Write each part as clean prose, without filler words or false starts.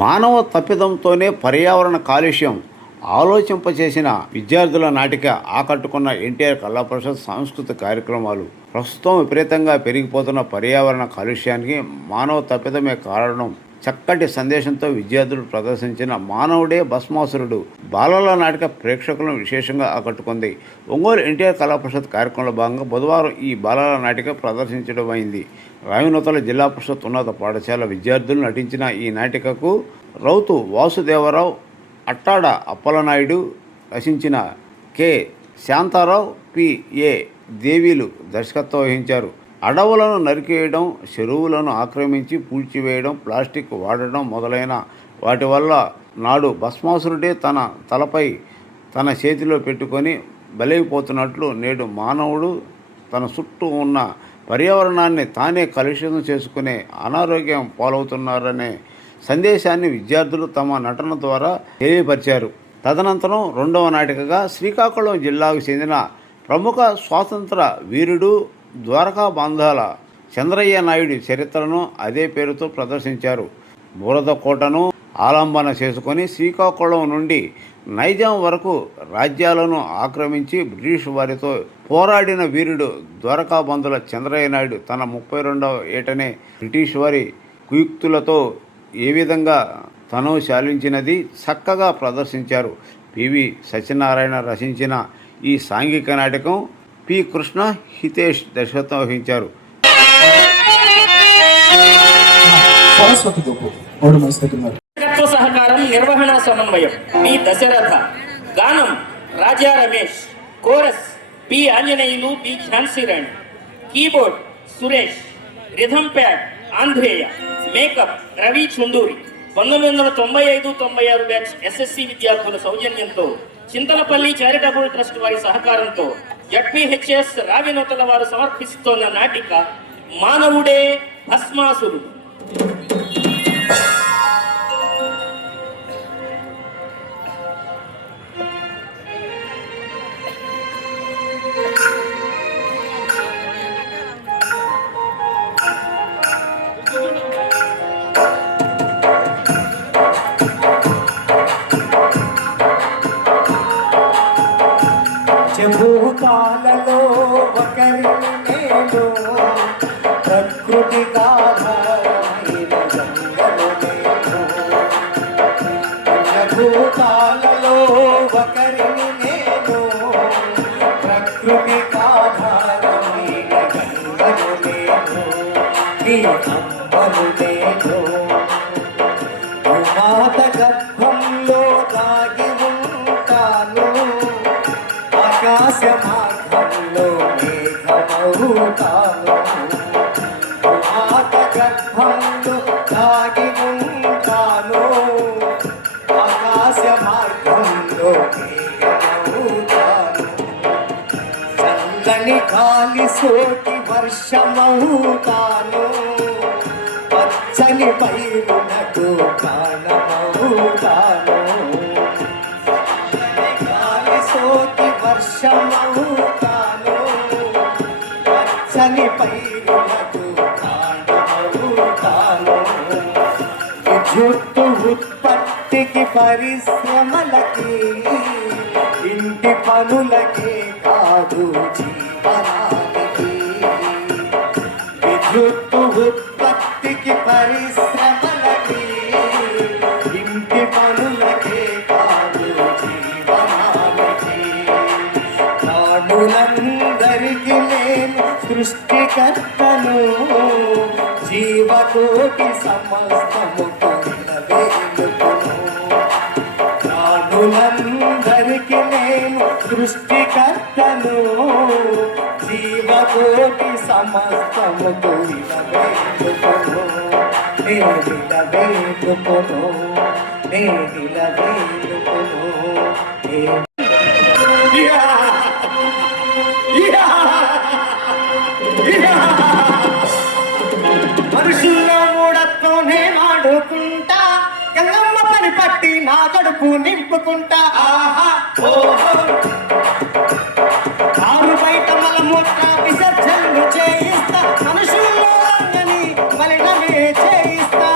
మానవ తప్పిదంతోనే పర్యావరణ కాలుష్యం ఆలోచింపచేసిన విద్యార్థుల నాటిక ఆకట్టుకున్న ఎన్టీఆర్ కళా పరిషత్ సాంస్కృతిక కార్యక్రమాలు. ప్రస్తుతం విపరీతంగా పెరిగిపోతున్న పర్యావరణ కాలుష్యానికి మానవ తప్పిదమే కారణం. చక్కటి సందేశంతో విద్యార్థులు ప్రదర్శించిన మానవుడే భస్మాసురుడు బాలల నాటిక ప్రేక్షకులను విశేషంగా ఆకట్టుకుంది. ఒంగోలు ఎన్టీఆర్ కళా పరిషత్ కార్యక్రమంలో భాగంగా బుధవారం ఈ బాలల నాటిక ప్రదర్శించడం అయింది. రావినూతల జిల్లా పరిషత్ ఉన్నత పాఠశాల విద్యార్థులు నటించిన ఈ నాటికకు రౌతు వాసుదేవరావు, అట్టాడ అప్పలనాయుడు రచించిన కె శాంతారావు, పి.ఏ. దేవీలు దర్శకత్వం వహించారు. అడవులను నరికేయడం, చెరువులను ఆక్రమించి పూడ్చివేయడం, ప్లాస్టిక్ వాడడం మొదలైన వాటి వల్ల నాడు భస్మాసురుడే తన తలపై తన చేతిలో పెట్టుకొని బలైపోతున్నట్లు నేడు మానవుడు తన చుట్టూ ఉన్న పర్యావరణాన్ని తానే కలుషితం చేసుకునే అనారోగ్యం పాలవుతున్నారనే సందేశాన్ని విద్యార్థులు తమ నటన ద్వారా తెలియపరిచారు. తదనంతరం రెండవ నాటికగా శ్రీకాకుళం జిల్లాకు చెందిన ప్రముఖ స్వాతంత్ర వీరుడు ద్వారకా బంధాల చంద్రయ్య నాయుడు చరిత్రను అదే పేరుతో ప్రదర్శించారు. బురద కోటను ఆలంబన చేసుకొని శ్రీకాకుళం నుండి నైజాం వరకు రాజ్యాలను ఆక్రమించి బ్రిటిష్ వారితో పోరాడిన వీరుడు ద్వారకా బంధుల చంద్రయ్య నాయుడు తన 32వ ఏటనే బ్రిటిష్ వారి కుయుక్తులతో ఏ విధంగా తను శాలించినది చక్కగా ప్రదర్శించారు. పివి సత్యనారాయణ రచించిన ఈ సాంఘిక నాటకం పి. కృష్ణ, హితేష్ దర్శకత్వం వహించారు. సహకారం, నిర్వహణ సమన్వయం పి. దశరథ, గానం Raja Ramesh, chorus P. Anjaneyulu, P. Jhansi Rani, keyboard Suresh, rhythm pad Andhreya, makeup Ravi Chunduri. 1995-96 batch SSC విద్యార్థుల సౌజన్యంతో చింతలపల్లి చారిటబుల్ ట్రస్ట్ వారి సహకారంతో జడ్పీహెచ్ఎస్ రావినూతల వారు సమర్పిస్తున్న నాటిక మానవుడే భస్మాసురుడు. భూతాలలో ఒకరి నేను ప్రకృతి కారణమైన జంగలు నేను భూతాలలో ఒకరిని నేను ప్రకృతి కారణమైన జంగలు నేను ఈ అమ్మలు నేను మాత గర్భంలో దాగి ఉంటాను ఆకాశ మార్గంలో మేఘమవుతాను మాత గర్భంలో దాగి ఉంటాను ఆకాశ మార్గంలో మేఘమవుతాను చల్లని గాలి సోకి వర్షమవుతాను పచ్చని పైరునకు ప్రాణమవుతాను సోకి వర్షమవుతాను పచ్చని పైరులకు కాండమవుతాను విద్యుత్తు ఉత్పత్తికి పరిశ్రమలకి ఇంటి పనులకే కాదు జీవనానికి విద్యుత్తు ఉత్పత్తికి పరిశ్రమలకి ఇంటి పనులకే కాదు ప్రాణులందరికీ నేను సృష్టికర్తను జీవకోటి సమస్తముకు వినవేలుకును ప్రాణులందరికీ నేను సృష్టికర్తను జీవకోటి సమస్తముకు వినవేలుకును నేనిలవేలుకును నేనిలవేలుకును మనుషుల్లో మూఢత్వం నేనాడుకుంటా గంగమ్మ పని పట్టి నా కడుపు నింపుకుంటా ఆరు బయట మలమూత్ర విసర్జనలు చేయిస్తా మనుషుల్లో అంగని మలినమే చేయిస్తా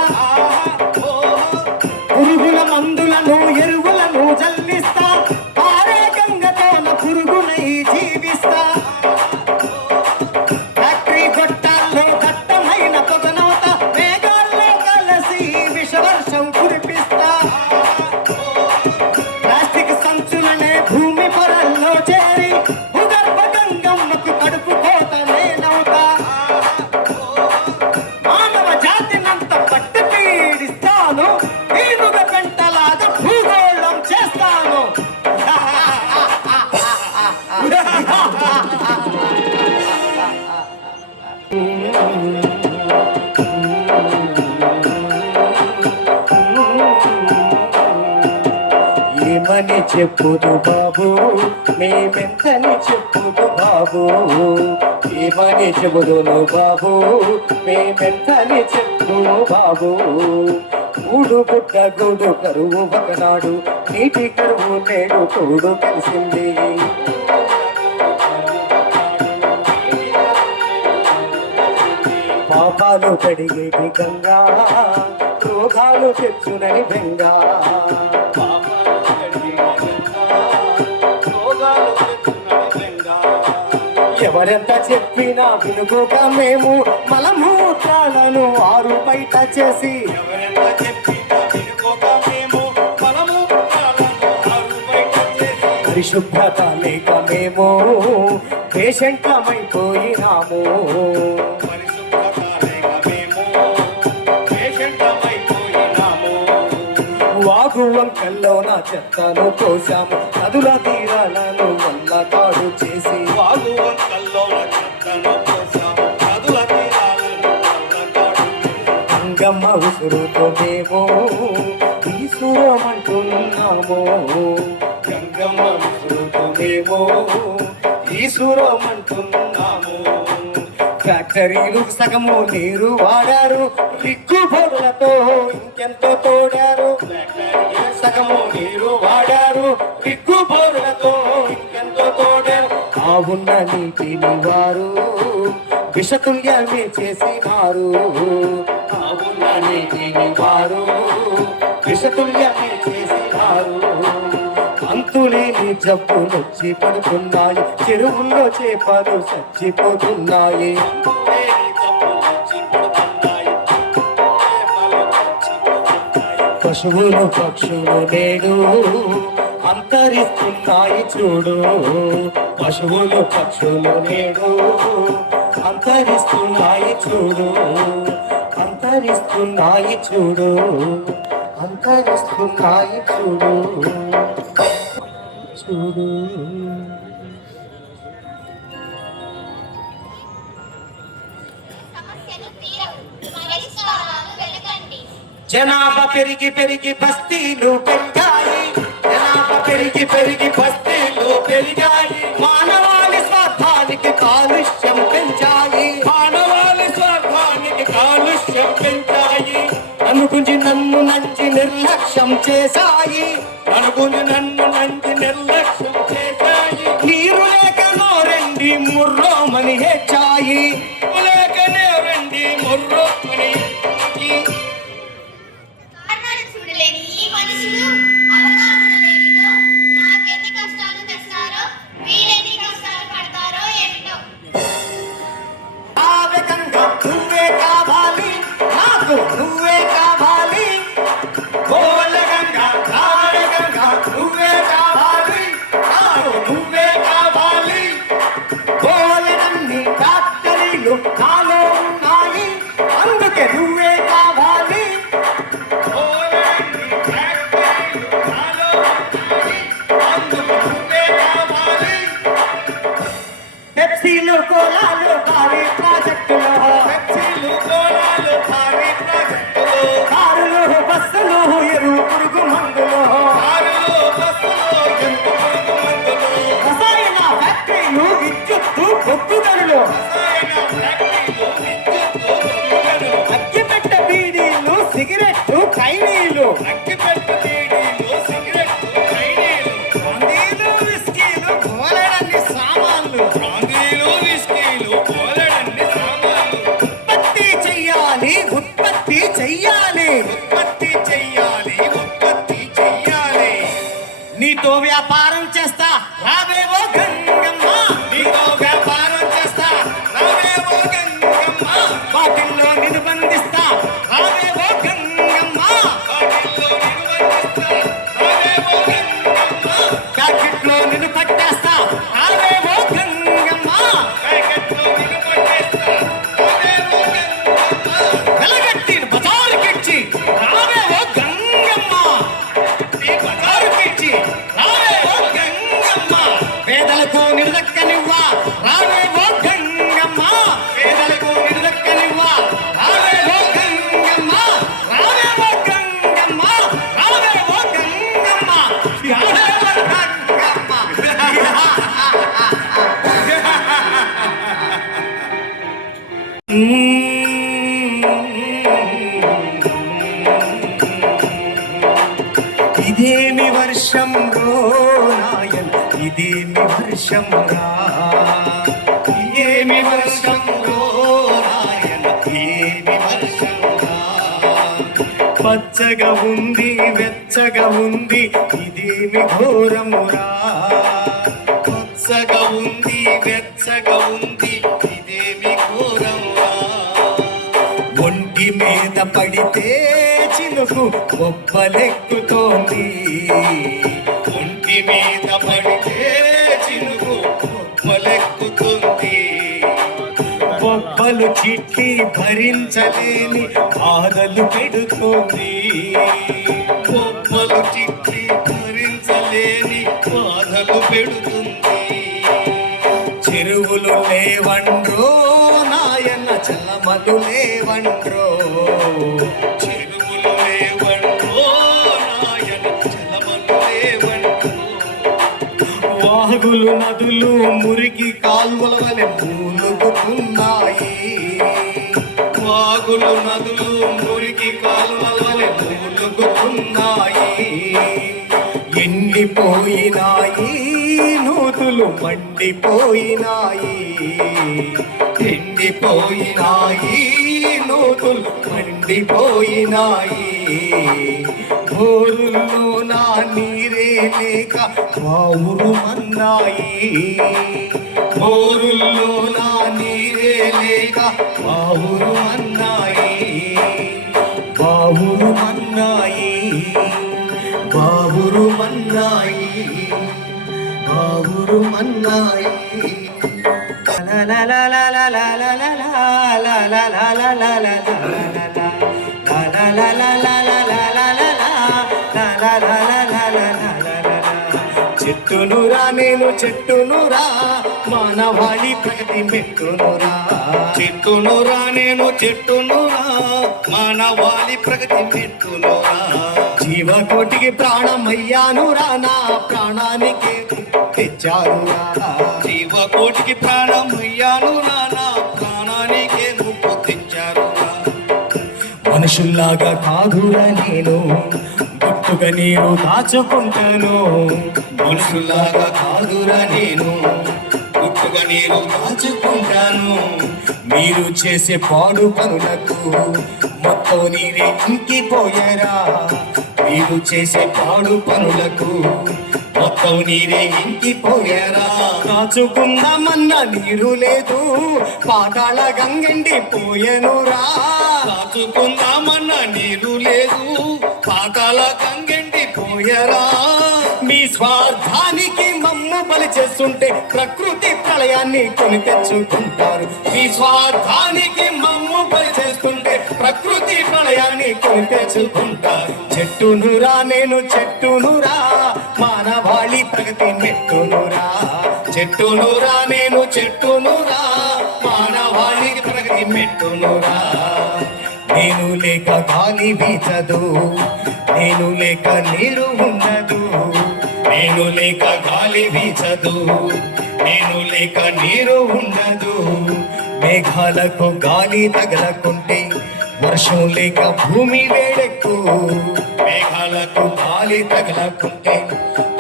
ఏమని చెప్పుదు బాబు మేమెంతని చెప్పుదు బాబు ఏమని చెబుదును బాబు మేమెంతని చెప్పును బాబు గూడు గుడ్డ గూడు కరువు ఒకనాడు నీటి కరువు నేడు తోడు కలిసింది పాపాలు కడిగేటి గంగా రోగాలు తెచ్చునని బెంగా ఎవరెంత చెప్పినా వినుకోక మేము మలమూత్రాలను ఆరు బయట చేసి ఎవరెంత చెప్పినా వినుకోక మేము మలమూత్రాలను ఆరు బయట చేసి పరిశుభ్రత లేక మేము పేషెంట్లమైపోయినాము వాగు వంకల్లో నా చెత్తను పోసాము నదుల తీరాలను వల్ల కాడు చేసి వాగు వంకల్లో నా చెత్తను పోసాము నదుల తీరాలను వల్ల కాడు గంగమ్మ ఉసురుతో మేము ఈశ్వరమంటున్నాము గంగమ్మ ఉసురుతో మేము ఈశ్వరమంటున్నాము ఫ్యాక్టరీలు సగము నీరు వాడారు రిక్కు బొరులతో ఇంకెంతో తోడారు సగము నీరు వాడారు రిక్కు బొరులతో ఇంకెంతో తోడారు ఆ ఉన్న నీటిని వారు విషతుల్యమే చేసినారు ఆ ఉన్న నీటిని వారు విషతుల్యమే చేసినారు అంతులేని జబ్బులొచ్చి పడుతున్నాయి చెరువుల్లో చేపలు చచ్చిపోతున్నాయి పశువులు పక్షులు నేడు అంతరిస్తున్నాయి చూడు పశువులు పక్షులు నేడు అంతరిస్తున్నాయి చూడు అంతరిస్తున్నాయి చూడు అంతరిస్తున్నాయి చూడు చూడు సమస్యలు తీరవు పరిష్కారాలు వెతకండి. జనాభా పెరిగి పెరిగి బస్తీలు పెరిగాయి జనాభా పెరిగి పెరిగి బస్తీలు పెరిగాయి మానవాళి స్వార్థానికి కాలుష్యం పెంచాయి మానవాళి స్వార్థానికి కాలుష్యం పెంచాయి అనుకుని నన్ను నంచి నిర్లక్ష్యం చేశాయి అనుకుని నన్ను నంచి నిర్లక్ష్యం చేశాయి నీరు లేక నోరెండి ముర్రోమని హెచ్చాయి లేక నోరెండి ముర్రోమని కారణాలు చూడలేని ఈ మనుషులు అవగాహన లేనిదో నాకెన్ని కష్టాలు తెస్తారో వీరెన్ని కష్టాలు పడతారో ఏమిటో. ఆవేగంగా నువ్వే కావాలి నాకు నువ్వే కావాలి గోలగంగా ఆవేగంగా నువ్వే కావాలి నాకు నువ్వే కావాలి గోలెనన్ని ఫ్యాక్టరీలు నాలో ఉన్నాయి అందుకే నువ్వే కావాలి గోలెనన్ని ఫ్యాక్టరీలు నాలో ఉన్నాయి అందుకే నువ్వే కావాలి పెప్సీలు కోలాలు భారీ ప్రాజెక్టులో పెప్సీలు కోలాలు భారీ ప్రాజెక్టులో కారులు బస్సులు ఎరువు పురుగు మందులు కారులు బస్సులు ఎరువు పురుగు మందులు రసాయన ఫ్యాక్టరీలు విద్యుత్తు బొగ్గు గనులు రసాయన ఫ్యాక్టరీలు విద్యుత్తు బొగ్గు గనులు అగ్గిపెట్ట బీడీలు సిగరెట్టు ఖైనీలు అగ్గిపెట్ట బీడీలు సిగరెట్టు ఖైనీలు మందీలు విస్కీలు కోలడన్ని సామాన్లు మందీలు విస్కీలు కోలడన్ని సామాన్లు ఉత్పత్తి చెయ్యాలి ఉత్పత్తి చెయ్యాలి ఉత్పత్తి చెయ్యాలి ఉత్పత్తి చెయ్యాలి నీతో వ్యాపారం చేస్తా రావేవో గంగమ్మ నీతో వ్యాపారం చేస్తా రావేవో గంగమ్మ వాటిల్లో నిన్ను బంధిస్తా రావేవో గంగమ్మ వాటిల్లో ఇదేమి వర్షం రా, ఏమి వర్షం రో నాయన, ఏమి వర్షం రా. పచ్చగా ఉంది వెచ్చగా ఉంది ఇదేమి ఘోరమురా, పచ్చగా ఉంది వెచ్చగా ఉంది ఇదేమి ఘోరమురా. ఒంటి మీద పడితే చినుకు బొబ్బలెక్కుతోంది, ఒంటి మీద పడితే చినుకు బొబ్బలెక్కుతుంది. బొబ్బలు చిట్టి భరించలేని బాధలు పెడుతుంది, బొబ్బలు చిట్టి భరించలేని బాధలు పెడుతుంది. చెరువులు లేవండ్రో నాయన చల్లమలు లేవండ్రో, చెరువులు లేవండ్రో నాయన చల్లమలు లేవండ్రో. వాగులు నదులు మురికి కాల్వల వలె మూలుగుతున్నాయి, వాగులు నదులు మురికి కాల్వల వలె మూలుగుతున్నాయి. ఎండిపోయినాయి నూతులు మండిపోయినాయి, ఎండిపోయినాయి నూతులు మండిపోయినాయి. బోరుల్లో నా నీరే లేక బావురు మన్నాయి, బోరుల్లో నా నీరే లేక బావురు మన్నాయి, బావురు మన్నాయి, బావురు మన్నాయి, బావురు మన్నాయి. లా లా లా లా లా లా లా లా లా లా లా లా లా లా. చెట్టునురా నేను చెట్టునురా మానవాళి ప్రగతి మెట్టునురా, చెట్టునురా నేను చెట్టునురా మానవాళి ప్రగతి మెట్టునురా. జీవకోటికి ప్రాణమయ్యానురా నా ప్రాణానికి తెచ్చానురా, జీవకోటికి ప్రాణమయ్యానురా నా ప్రాణానికే ముప్పు తెచ్చారురా. మనుషుల్లాగా కాదురా నేను గుట్టుగా నీరు దాచుకుంటాను, మనుషుల్లాగా కాదురా నేను గుట్టుగా నీరు దాచుకుంటాను. మీరు చేసే పాడు పనులకు మొత్తం నీరే ఇంకిపోయారా, మీరు చేసే పాడు పనులకు మొత్తం నీరే ఇంకిపోయారా. దాచుకుందామన్న నీరు లేదు పాతాళ గంగండి పోయెనురా, దాచుకుందామన్న నీరు లేదు పాతాళ గంగండి పోయరా. మీ స్వార్థానికి మమ్ము బలి చేస్తుంటే ప్రకృతి ప్రళయాన్ని కొని తెచ్చుకుంటారు, మీ స్వార్థానికి మమ్ము బలి చేస్తుంటే ప్రకృతి ప్రళయాన్ని కొని తెచ్చుకుంటారు. చెట్టునురా నేను చెట్టునురా మానవాళి ప్రగతి మెట్టునురా, చెట్టునురా నేను చెట్టునురా మానవాళి ప్రగతి మెట్టునురా. నేను లేక గాలి వీచదు, నేను లేక నీరు ఉండదు, నేను లేక గాలి వీచదు, నేను లేక నీరు ఉండదు. మేఘాలకు గాలి తగలకుంటే వర్షం లేక భూమి వేడెక్కు, మేఘాలకు గాలి తగలకుంటే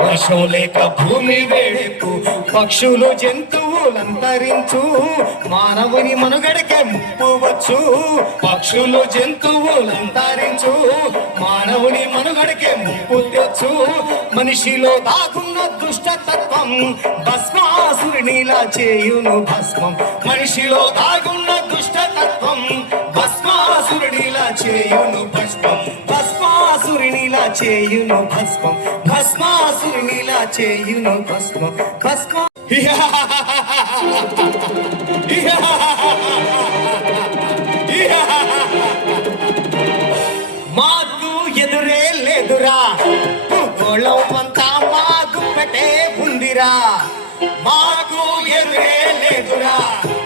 వర్షం లేక భూమి వేడెక్కు. పక్షులు జంతువులంతరించు మానవుని మనుగడకే ముప్పు వచ్చు, పక్షులు జంతువులంతరించు మానవుని మనుగడకే ముప్పు తెచ్చు. మనిషిలో దాగున్న దుష్టతత్వం భస్మాసురునిలా చేయును భస్మం, మనిషిలో దాగున్న దుష్టతత్వం భస్మాసురునిలా చేయును భస్మం, భస్మాసురునిలా చేయును భస్మం, భస్మాసురునిలా చేయును భస్మం, భస్మ. మాకు ఎదురే లేదురా భూగోళం అంతా మాకు పెట్టే ఉందిరా, మాకు ఎదురే లేదురా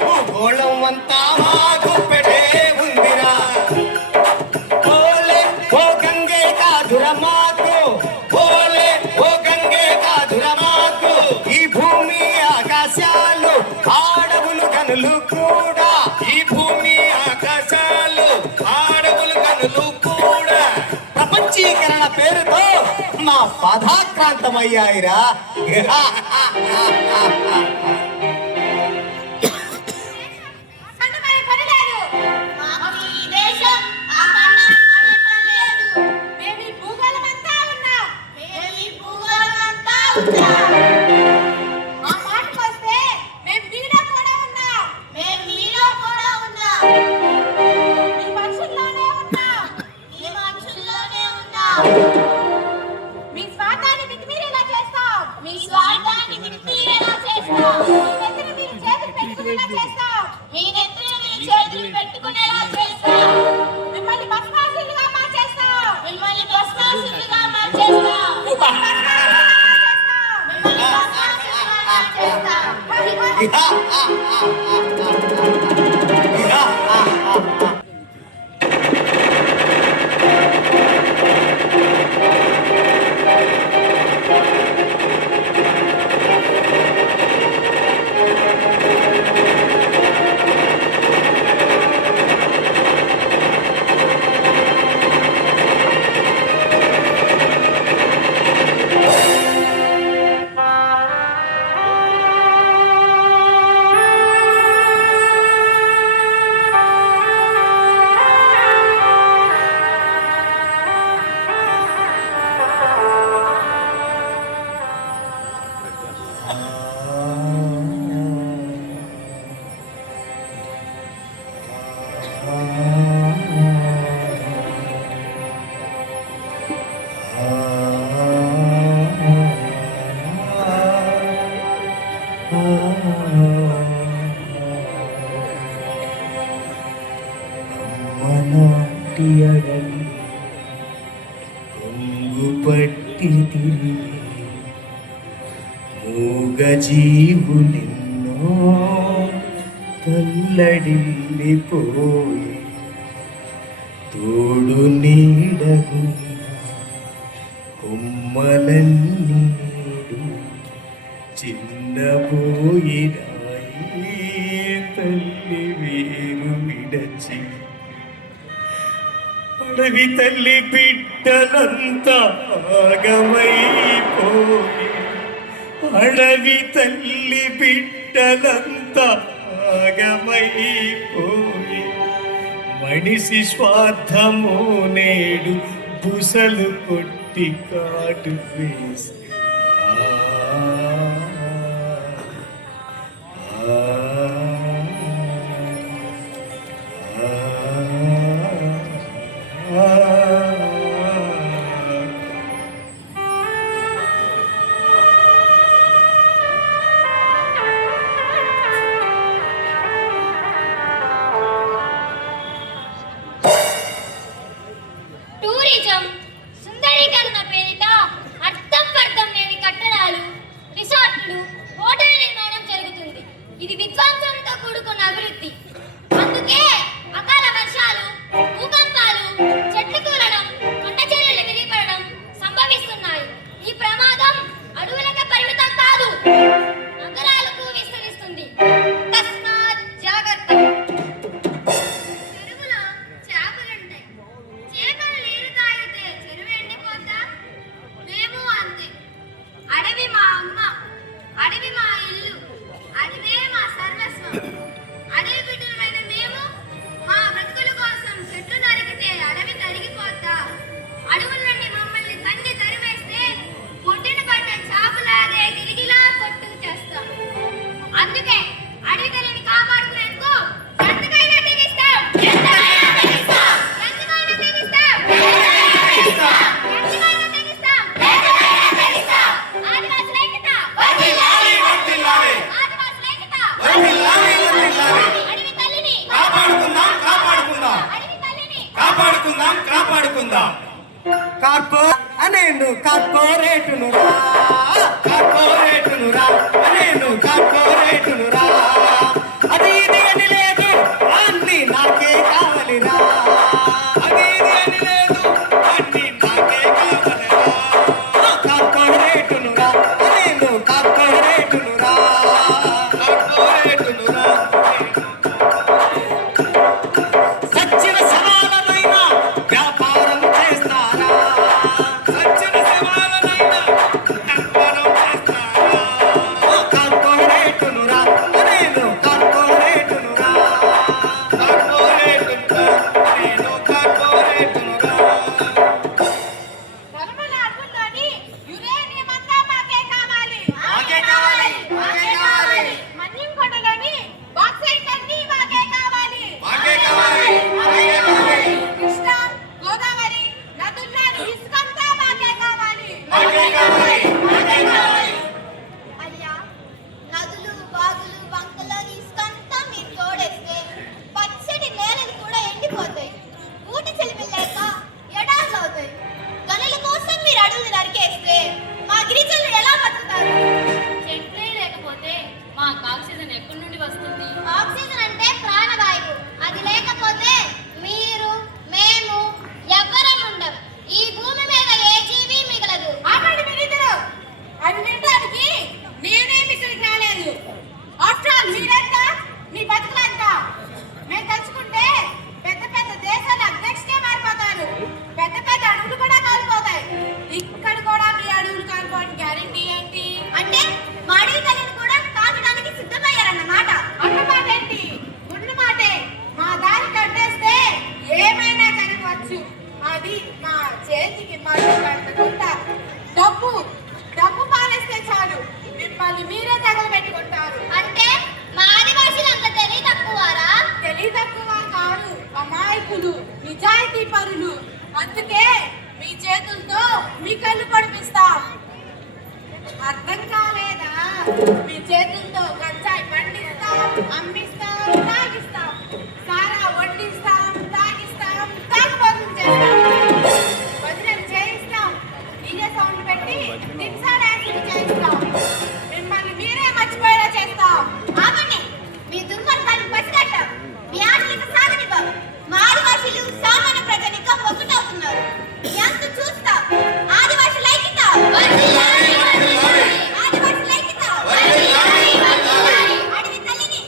భూగోళం అంతా మాకు పెట్టే ఉందిరా. ఓలే ఓ గంగే కాదురా మాకు, ఓలే ఓ గంగే కాదురా మాకు. ఈ భూమి ఆకాశాలు ఆడవులు కనులు కూడా, ఈ భూమి ఆకాశాలు ఆడవులు కనులు కూడా ప్రపంచీకరణ పేరుతో మా పదాక్రాంతమయ్యాయిరా. అందుకని పని లేదు. మాకు ఈ దేశం ఆ ఖండం అనే పని లేదు. మేము ఈ భూగోళమంతా ఉన్నాం. మేము ఈ భూగోళమంతా ఉన్నాం. ఆ మాటకొస్తే మేము మీలో కూడా ఉన్నాం. మేము మీలో కూడా ఉన్నాం. మీ మనుషుల్లోనే ఉన్నాం. మీ మనుషుల్లోనే ఉన్నాం. మీ స్వార్థాన్ని మితిమీరేలా చేస్తాం. మీ స్వార్థాన్ని మితిమీరేలా చేస్తాం. మీ నెత్తిన మీరు చేతులు పెట్టుకునేలా చేస్తాం. మీ నెత్తిన మీరు చేతులు పెట్టుకునేలా చేస్తాం. మిమ్మల్ని భస్మాసులుగా మార్చేస్తాం. మిమ్మల్ని భస్మాసులుగా మార్చేస్తాం. మిమ్మల్ని భస్మాసులుగా మార్చేస్తాం. అమ్మనాటి అడవి కొంగు పట్టి తిరిగి మూగజీవులెన్నో తల్లడిల్లిపోయి తోడు నీడగు కొమ్మలన్నీ చిన్నబోయినాయి తల్లి వేరు విడచి అడవి తల్లి బిడ్డలంతా ఆగమైపోయి అడవి తల్లి బిడ్డలంతా ఆగమైపోయి మనిషి స్వార్థము నేడు బుసలు కొట్టి కాటు వేసి టూరిజం సుందరీకరణ పేరిట అర్థం పర్థం లేని కట్టడాలు, రిసార్ట్లు, హోటల్ నిర్మాణం జరుగుతుంది. ఇది విధ్వంసంతో కూడుకున్న అభివృద్ధి. అందుకే అకాల వర్షాలు, భూకంపాలు, చెట్లు కూలడం, కొండచర్యలు విరిగిపడడం సంభవిస్తున్నాయి. ఈ ప్రమాదం అడవులకే పరిమితం కాదు, నగరాలకు విస్తరిస్తుంది. తస్మాత్ జాగ్రత్త. చెరువులో చేపలుంటాయి. చేపలు నీరు తాగితే చెరువు ఎండిపోతా? మేము అంతే. అడవి మా అమ్మ, అడవి మా ఇల్లు, అడవే మా సర్వస్వం. అడవి బిడ్డలమైన మేము మా బ్రతుకుల కోసం చెట్లు నరికితే అడవి తరిగిపోతా? అడవుల నుండి మమ్మల్ని తన్ని తరిమేస్తే పొట్టిన పడ్డ చాపులాగే తిరిగిలా కొట్టుకు చేస్తాం. అందుకే అడవి తల్లిని కాపాడుకునేందుకు ఎంతకైనా తెగిస్తాం. ఎంతకైనా తెగిస్తాం. ఎంతకైనా తెగిస్తాం. ఎంతకైనా తెగిస్తాం. ఎంతకైనా తెగిస్తాం. ఆదివాసుల ఐక్యత. వర్ధిల్లాలి, వర్ధిల్లాలి. ఆదివాసుల ఐక్యత. వర్ధిల్లాలి, వర్ధిల్లాలి. అడవి తల్లిని కాపాడుకుందాం, కాపాడుకుందాం. అడవి తల్లిని కాపాడుకుందాం, కాపాడుకుందాం. అనేను కార్పొరేటును రా, కార్పొరేటును రా, అనేను కార్పొరేటును రా. అది ఇది అని లేదు, అన్ని నాకే కావలిరా. అది ఇది అని లేదు, అన్ని నాకే కావలిరా. కార్పొరేటును రా, అనేను కార్పొరేటును రా, కార్పొరేటును రా. సచ్చిన సమానమైన వ్యాపారం చేస్తారా? సచ్చిన సమానమైన అది మా చేతికి మళ్ళీ కట్టకుండా డబ్బు డబ్బు పాలేస్తే చాలు మిమ్మల్ని మీరే తగలబెట్టుకుంటారు. అంటే మా ఆదివాసీలు అంత తెలివి తక్కువారా? తెలివి తక్కువ కాదు, అమాయకులు, నిజాయితీ పరులు. అందుకే మీ చేతులతో మీ కళ్ళు పొడిపిస్తాం. అర్థం కాలేదా? మీ చేతులతో గంజాయి పండిస్తాం, అమ్మిస్తాం, తాగిస్తాం, సారా వడ్డిస్తాం, తాగిస్తాం, తాగుబోతులు చేస్తాం, భజనలు చేయిస్తాం, డీజే సౌండ్ పెట్టి దింసా డాన్సులు చేయిస్తాం, మిమ్మల్ని మీరే మర్చిపోయేలా చేస్తాం. ఆగండి, మీ దుర్మార్గాన్ని పసిగట్టాం, మీ ఆటలకు సాగనివ్వం. మా ఆదివాసీలు సామాన్య ప్రజనిక ఒకటవుతున్నారు. ఎంత చూస్తాం? ఆదివాసీ లైకిత అడవి తల్లిని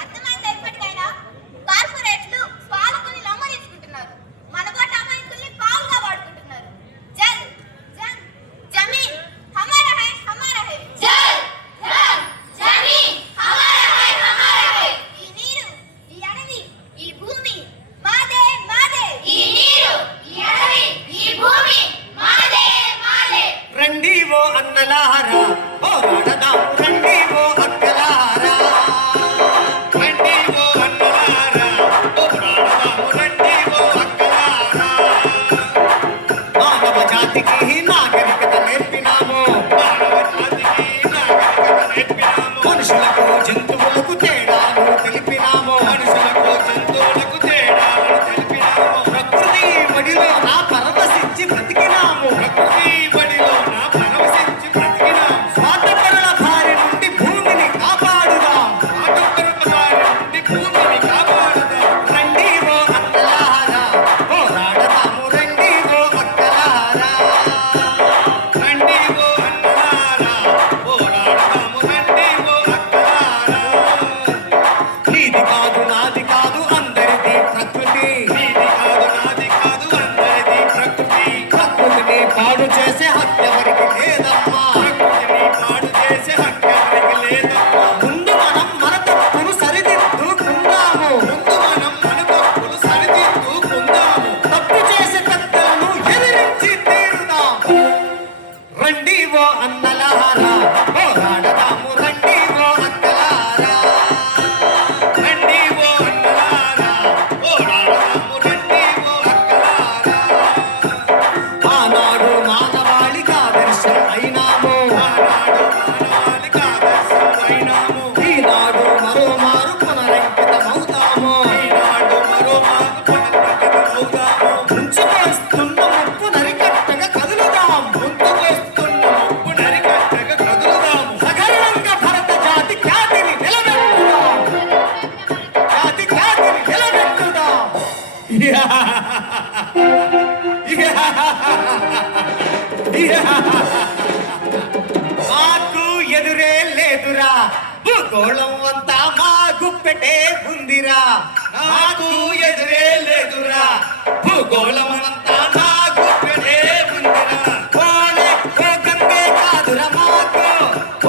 అర్థమైందా? ఇప్పటికైనా కార్పొరేట్లు పాలకుని లొంగదీసుకుంటున్నారు, మనబోట అమాయకుల్ని పావుగా వాడుకుంటున్నారు. జల్ జల్ జమీన్ హమారా హై, హమారా హై. జల్ జల్ జమీన్ హమారా హై, హమారా హై. ఈ నీరు, ఈ అడవి, ఈ భూమి మాదే మాదే. ఈ నీరు, ఈ అడవి, ఈ భూమి మాదే మాదే. రండి ఓ అన్నలారా పోరాడదాం, రండి ఓ అక్కలారా, రండి ఓ అన్నలారా పోరాడదాం, రండి ఓ అక్కలారా. మానవ జాతికి నాగరికత నేర్పినాము, మానవ జాతికి నాగరికత నేర్పినాము. మనుషులకు జంతువులకు తేడాలు తెలిపినాము, మనుషులకు జంతువులకు తేడాలను తెలిపినాము. ప్రకృతి బడిలో నా పరవశించి బ్రతికినాము, ప్రకృతి బడిలో నా పరవశించి బ్రతికినాము. స్వాతంత్రుల బారి నుండి భూమిని కాపాడుదాం, స్వాతంత్రుల బారి నుండి భూమిని కాపాడుదాం. రండి ఓ అక్కలారా పోరాడదాము, రండి ఓ అక్కలారా, రండి ఓ అన్నలారా పోరాడదాము, రండి ఓ అక్కలారా. నీది కాదు నాది కాదు అందరిది ప్రకృతి, నీది కాదు నాది కాదు అందరిది ప్రకృతి. ప్రకృతిని పాడు చేసే హక్కు ఎవరికి లేదమ్మా, ప్రకృతిని పాడు చేసే హక్కు ఎవరికి లేదమ్మా. ముందు మనం మన తప్పును సరిదిద్దుకుందాము, ముందు మనం మన తప్పును సరిదిద్దుకుందాము. తప్పు చేసే పెద్దలను ఎదిరించి తీరుదాం. రండి ఓ అన్నలారా పోరాడదాము, రండి ఓ అక్కలారా, రండి ఓ అన్నలారా పోరాడదాము, రండి ఓ అక్కలారా. ఆనాడు మానవాళికి ఆదర్శం అయినాము, ఆనాడు మానవాళికి ఆదర్శం అయినాము. ఈనాడు మరోమారు పునరంకితమవుతాము, ఈనాడు మరోమారు పునరంకితమవుతాము. ఉంచుకొస్తున్న ముప్పు నరికట్టగా కదులుదాం, ముందుకొస్తున్న ముప్పు నరికట్టగా కదులుదాం. సగర్వంగా భరత జాతి ఖ్యాతిని నిలబెట్టుదాం, జాతి ఖ్యాతిని నిలబెట్టుదాం. మాకు ఎదురే లేదురా, భూగోళం అంతా మా గుప్పెటే ఉందిరా. మాకు ఎదురే లేదురా, భూగోళం అంతా మా గుప్పెటే ఉందిరా. ఓలే ఓ గంగే కాదురా మాకు,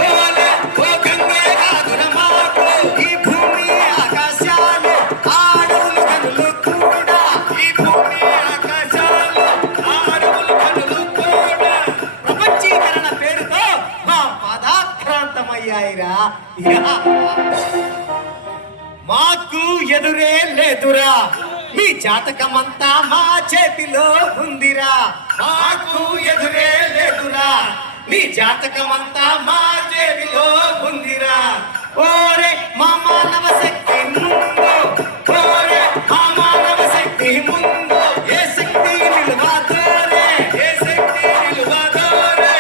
ఓలే ఓ గంగే కాదురా మాకు. ఈ భూమి ఆకాశాలు ఆడవులు కనులు కూడా, ఈ భూమి ఆకాశాలు ఆడవులు కనులు కూడా ప్రపంచీకరణ పేరుతో మా పదాక్రాంతమయ్యాయిరా. మాకు ఎదురే లేదురా, మీ జాతకమంతా మా చేతిలో ఉందిరా. మాకు ఎదురే లేదురా, మీ జాతకమంతా మా చేతిలో ఉందిరా. ఓరే మా మానవ శక్తి ముందు, ఓరే మా మానవ శక్తి ముందు. ఏ శక్తి నిలువదోరే, ఏ శక్తి నిలువదోరే.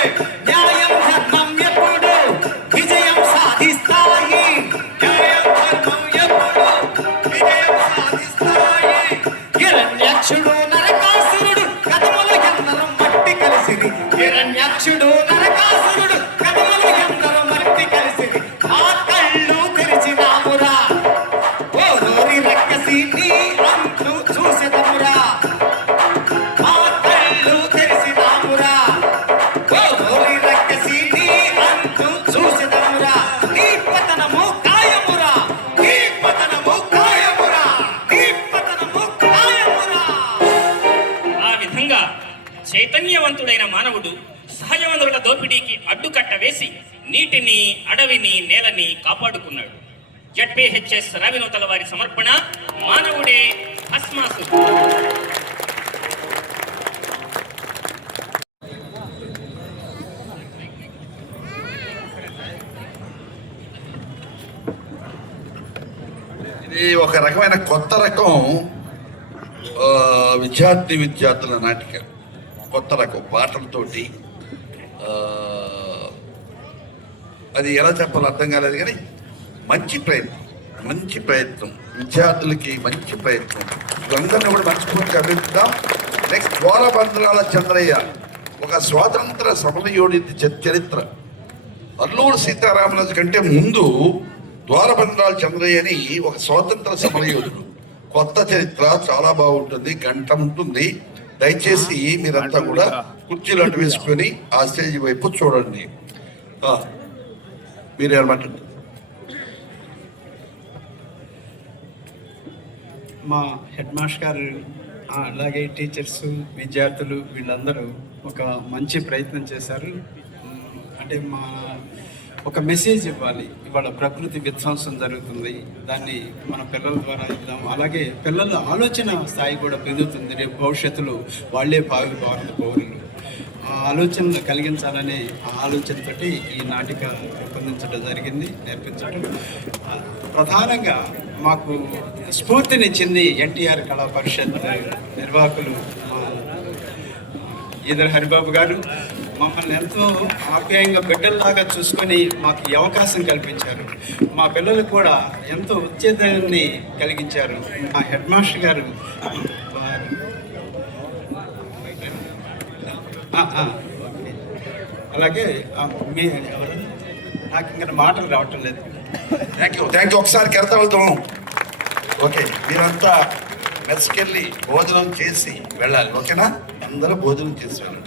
న్యాయం ధర్మం ఎప్పుడు విజయం సాధిస్తాయి, న్యాయం ధర్మం ఎప్పుడు విజయం సాధిస్తాయి. హిరణ్యాక్షుడు నరకాసురుడు కథములు ఎందరూ మట్టి కలిసిరి, హిరణ్యాక్షుడు నరకాసురుడు కథములు ఎందరూ మట్టి కలిసిరి. ఆ కళ్ళు తెరిచినామురా, ఓ చేసి నీటిని, అడవిని, నేలని కాపాడుకున్నాడు. జడ్పీహెచ్ఎస్ రావినోతల వారి సమర్పణ మానవుడే భస్మాసురుడు. ఇది ఒక రకమైన కొత్త రకం విద్యార్థుల నాటిక. కొత్త రకం పాటలతోటి అది ఎలా చెప్పాలో అర్థం కాలేదు, కానీ మంచి ప్రయత్నం విద్యార్థులకి మంచి ప్రయత్నం. అందరినీ కూడా మనస్ఫూర్తిగా అభివృద్ధిద్దాం. నెక్స్ట్ ద్వారబంధురాల చంద్రయ్య ఒక స్వాతంత్ర సమరయోడి చరిత్ర. అల్లూరు సీతారామరాజు కంటే ముందు ద్వారబంధురాల చంద్రయ్య అని ఒక స్వాతంత్ర సమరయోధుడు. కొత్త చరిత్ర, చాలా బాగుంటుంది, గంట ఉంటుంది. దయచేసి మీరంతా కూడా కుర్చీలు అటు వేసుకొని ఆ స్టేజ్ వైపు చూడండి. మీరేమంటారు? మా హెడ్ మాస్టర్ గారు అలాగే టీచర్స్, విద్యార్థులు వీళ్ళందరూ ఒక మంచి ప్రయత్నం చేశారు. అంటే ఒక మెసేజ్ ఇవ్వాలి. ఇవాళ ప్రకృతి విధ్వంసం జరుగుతుంది, దాన్ని మన పిల్లల ద్వారా ఇద్దాం. అలాగే పిల్లల ఆలోచన స్థాయి కూడా పెరుగుతుంది. రేపు భవిష్యత్తులో వాళ్ళే భావి భారత పౌరులు. ఆ ఆలోచనలు కలిగించాలనే ఆ ఆలోచనతోటి ఈ నాటిక రూపొందించడం జరిగింది, నేర్పించడం. ప్రధానంగా మాకు స్ఫూర్తినిచ్చింది ఎన్టీఆర్ కళా పరిషత్ నిర్వాహకులు ఈదర్ హరిబాబు గారు. మమ్మల్ని ఎంతో ఆప్యాయంగా బిడ్డల్లాగా చూసుకొని మాకు ఈ అవకాశం కల్పించారు. మా పిల్లలకు కూడా ఎంతో ఉత్తేజాన్ని కలిగించారు. మా హెడ్ మాస్టర్ గారు అలాగే నాకు ఇంకా మాటలు రావటం లేదు. Thank you. ఒకసారి కెరతాలతో ఓకే, మీరంతా మెస్కెళ్ళి భోజనం చేసి వెళ్ళాలి. ఓకేనా? అందరూ భోజనం చేసి వెళ్ళండి.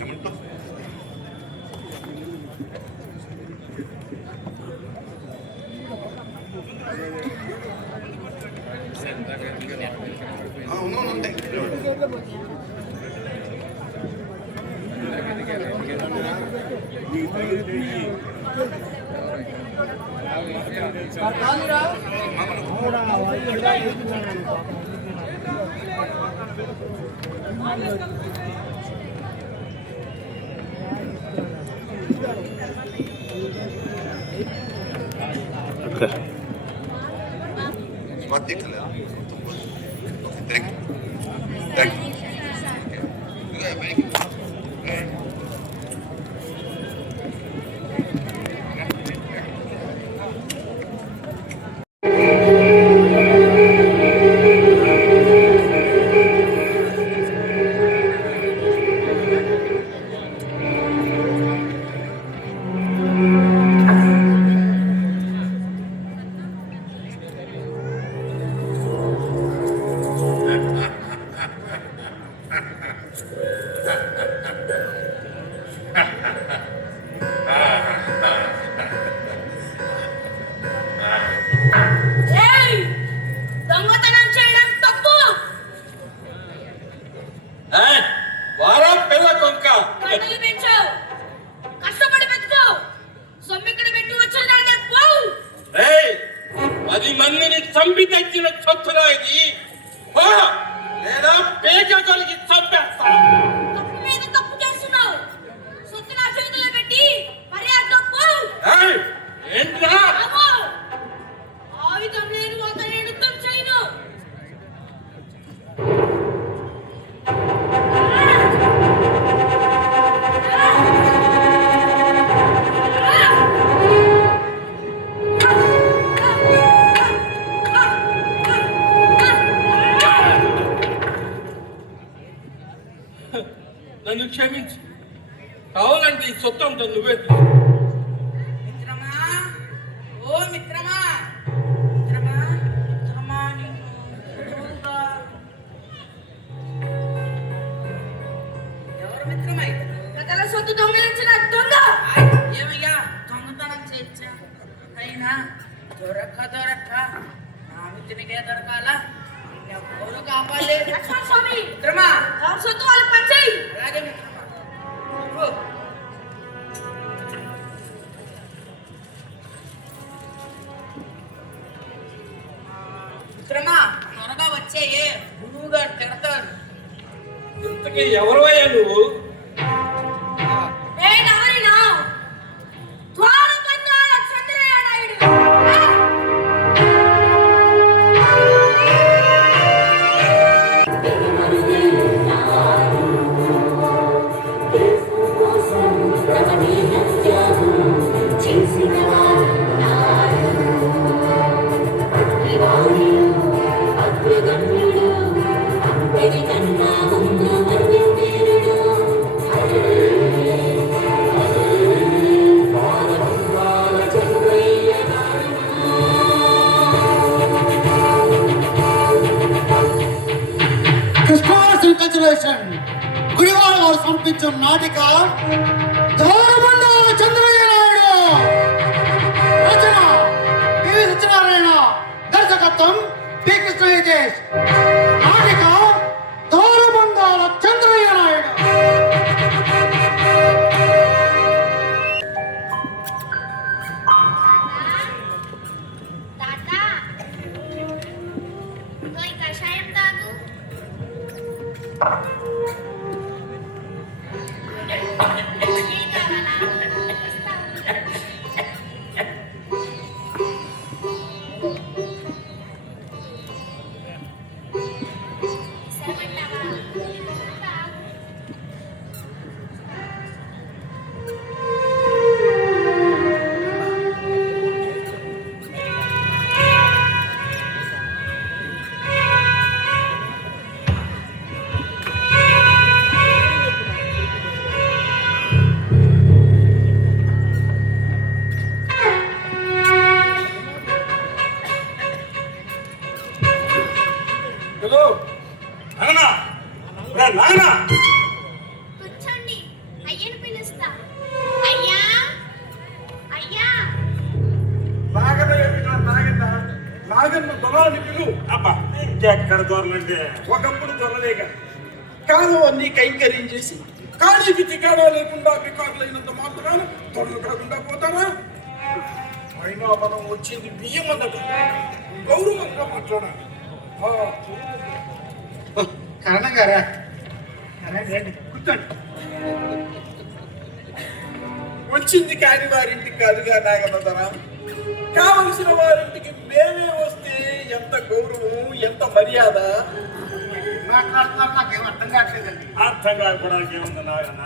ఏమంటావు? అవునండి. దొంగతనం చేయడం తప్పు. కన్నులు పెంచావు, కష్టపడి పెట్టుకో, సొమ్మిక్కడ పెట్టి వచ్చాడే పోవు. 10 మందిని చంపి తెచ్చిన చొచ్చురా ఇది, లేదా పేక కలిగి చంపేస్తా. తప్పు మీద తప్పు చేస్తున్నావు. సొత్తు నా చేతుల్లో పెట్టి మర్యాద పోవు. ఏంట్రా? ఆయుధం లేని ఒక యుద్ధం చేయను. నన్ను క్షమించు. కావాలంటే ఈ సొత్తు ఉంటుంది, నువ్వే మిత్రమా, ఓ మిత్రమా, మిత్రమా, మిత్రమా, నిన్ను చూడగా. ఎవరు మిత్రమా? ప్రజల సొత్తు దొంగలించిన దొంగ. ఏమయ్యా, దొంగతనం చేయొచ్చా? అయినా దొరక్క నా మిత్రునికే దొరకాల ఎవరు కాపాలి లక్ష్మణ స్వామి మిత్రమా ఎవరి సొత్తు వాళ్ళకి పంచేయి. అలాగే మిత్రమా మిత్రమా త్వరగా వచ్చేయే గురువు గారు తిడతారు. ఇంతకీ ఎవరయ్యా నువ్వు? నేనెవరినో? ద్వారబంధాల చంద్రయ్య నాయుడు. కృష్ణవాసి కన్సర్వేషన్ గుడివాడ వారు సమర్పించిన నాటిక ద్వారబంధాల చంద్రయ్య నాయుడు. రచన పి సత్యనారాయణ, దర్శకత్వం పి కృష్ణ హితేష్. నాటిక ద్వారబంధాల చంద్రయ్య నాయుడు. తాత ఇదిగో ఈ కషాయం తాగు. టీ కావాలా? ఇస్తామంటావా? తాగు. హలో నానా, నానా కూర్చోండి, అయ్యను పిలుస్తా. అయ్యా అయ్యా నాగన్న దొరాన్ని పిలు. అబ్బా ఇంకెక్కడ దొరలంటే ఒకప్పుడు దొరలేక కాదు అన్ని కైంకర్యం చేసి కాళీకి తికాడా లేకుండా బికాకులైనంత మాత్రాన దొరలు కాకుండా పోతారా? అయినా మనం వచ్చింది బియ్యం అందట గౌరవంగా మాట్లాడాలి. కరణం గారా కూర్చోండి. వచ్చింది కాని వారింటికి కాదుగా నాగన్నదరా, కావలసిన వారింటికి మేమే వస్తే ఎంత గౌరవం, ఎంత మర్యాద. మాట్లాడుతున్నారు నాకేం అర్థం కావట్లేదండి. అర్థం కాకపోవడానికి ఏముంది నాగన్న?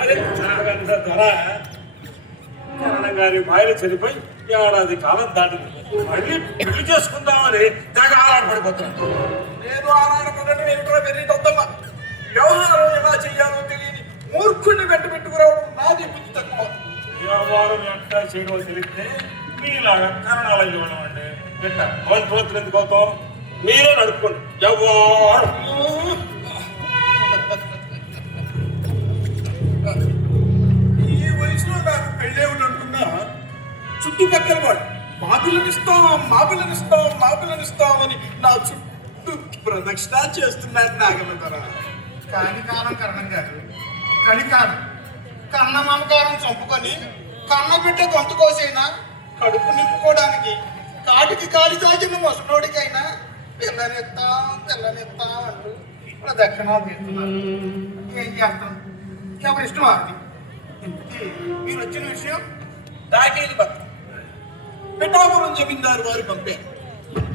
అదే నాగన్న ధర కరణం గారి భార్య చనిపోయి ఏడాది కాలం దాటింది. మళ్ళీ పెళ్లి చేసుకుందామని తెగ ఆరాటపడిపోతాను. నేను ఆరాటపడటం ఏమిటో తెలియదమ్మా. వ్యవహారం ఎలా చెయ్యాలో తెలియని మూర్ఖుడిని వెంట పెట్టుకురావడం నాది బుద్ధి తక్కువ. వ్యవహారం ఎట్లా చేయడమో తెలిస్తే మీలాగా కరణాలు ఇవ్వడం అండి. ఎట్ట మంత్రోత్తులు ఎందుకు అవుతాం? మీరే నడుపుకోండి. వ్యవహారం ఈ వయసులో నాకు పెళ్ళేమిటంటున్నా చుట్టుపక్కల వాడు మా పిల్లనిస్తాం అని నా చుట్టూ ప్రదక్షిణ చేస్తున్నారు నాగమంతరా. కాని కాలం కరణం గారు, కలికాలం. కన్న మమకారం చంపుకొని కన్న బిడ్డ గొంతు కోసైనా కడుపు నింపుకోవడానికి కాటికి కాలి తాగిన ముసలోడికైనా పిల్లనిస్తాం అంటూ ప్రదక్షిణాలు చేస్తున్నారు. ఏం చేస్తాం? ఎవరి ఇష్టం అది. మీరు వచ్చిన విషయం దాకేది భక్తి పిఠాపురం జమీందారు వారు పంపారు.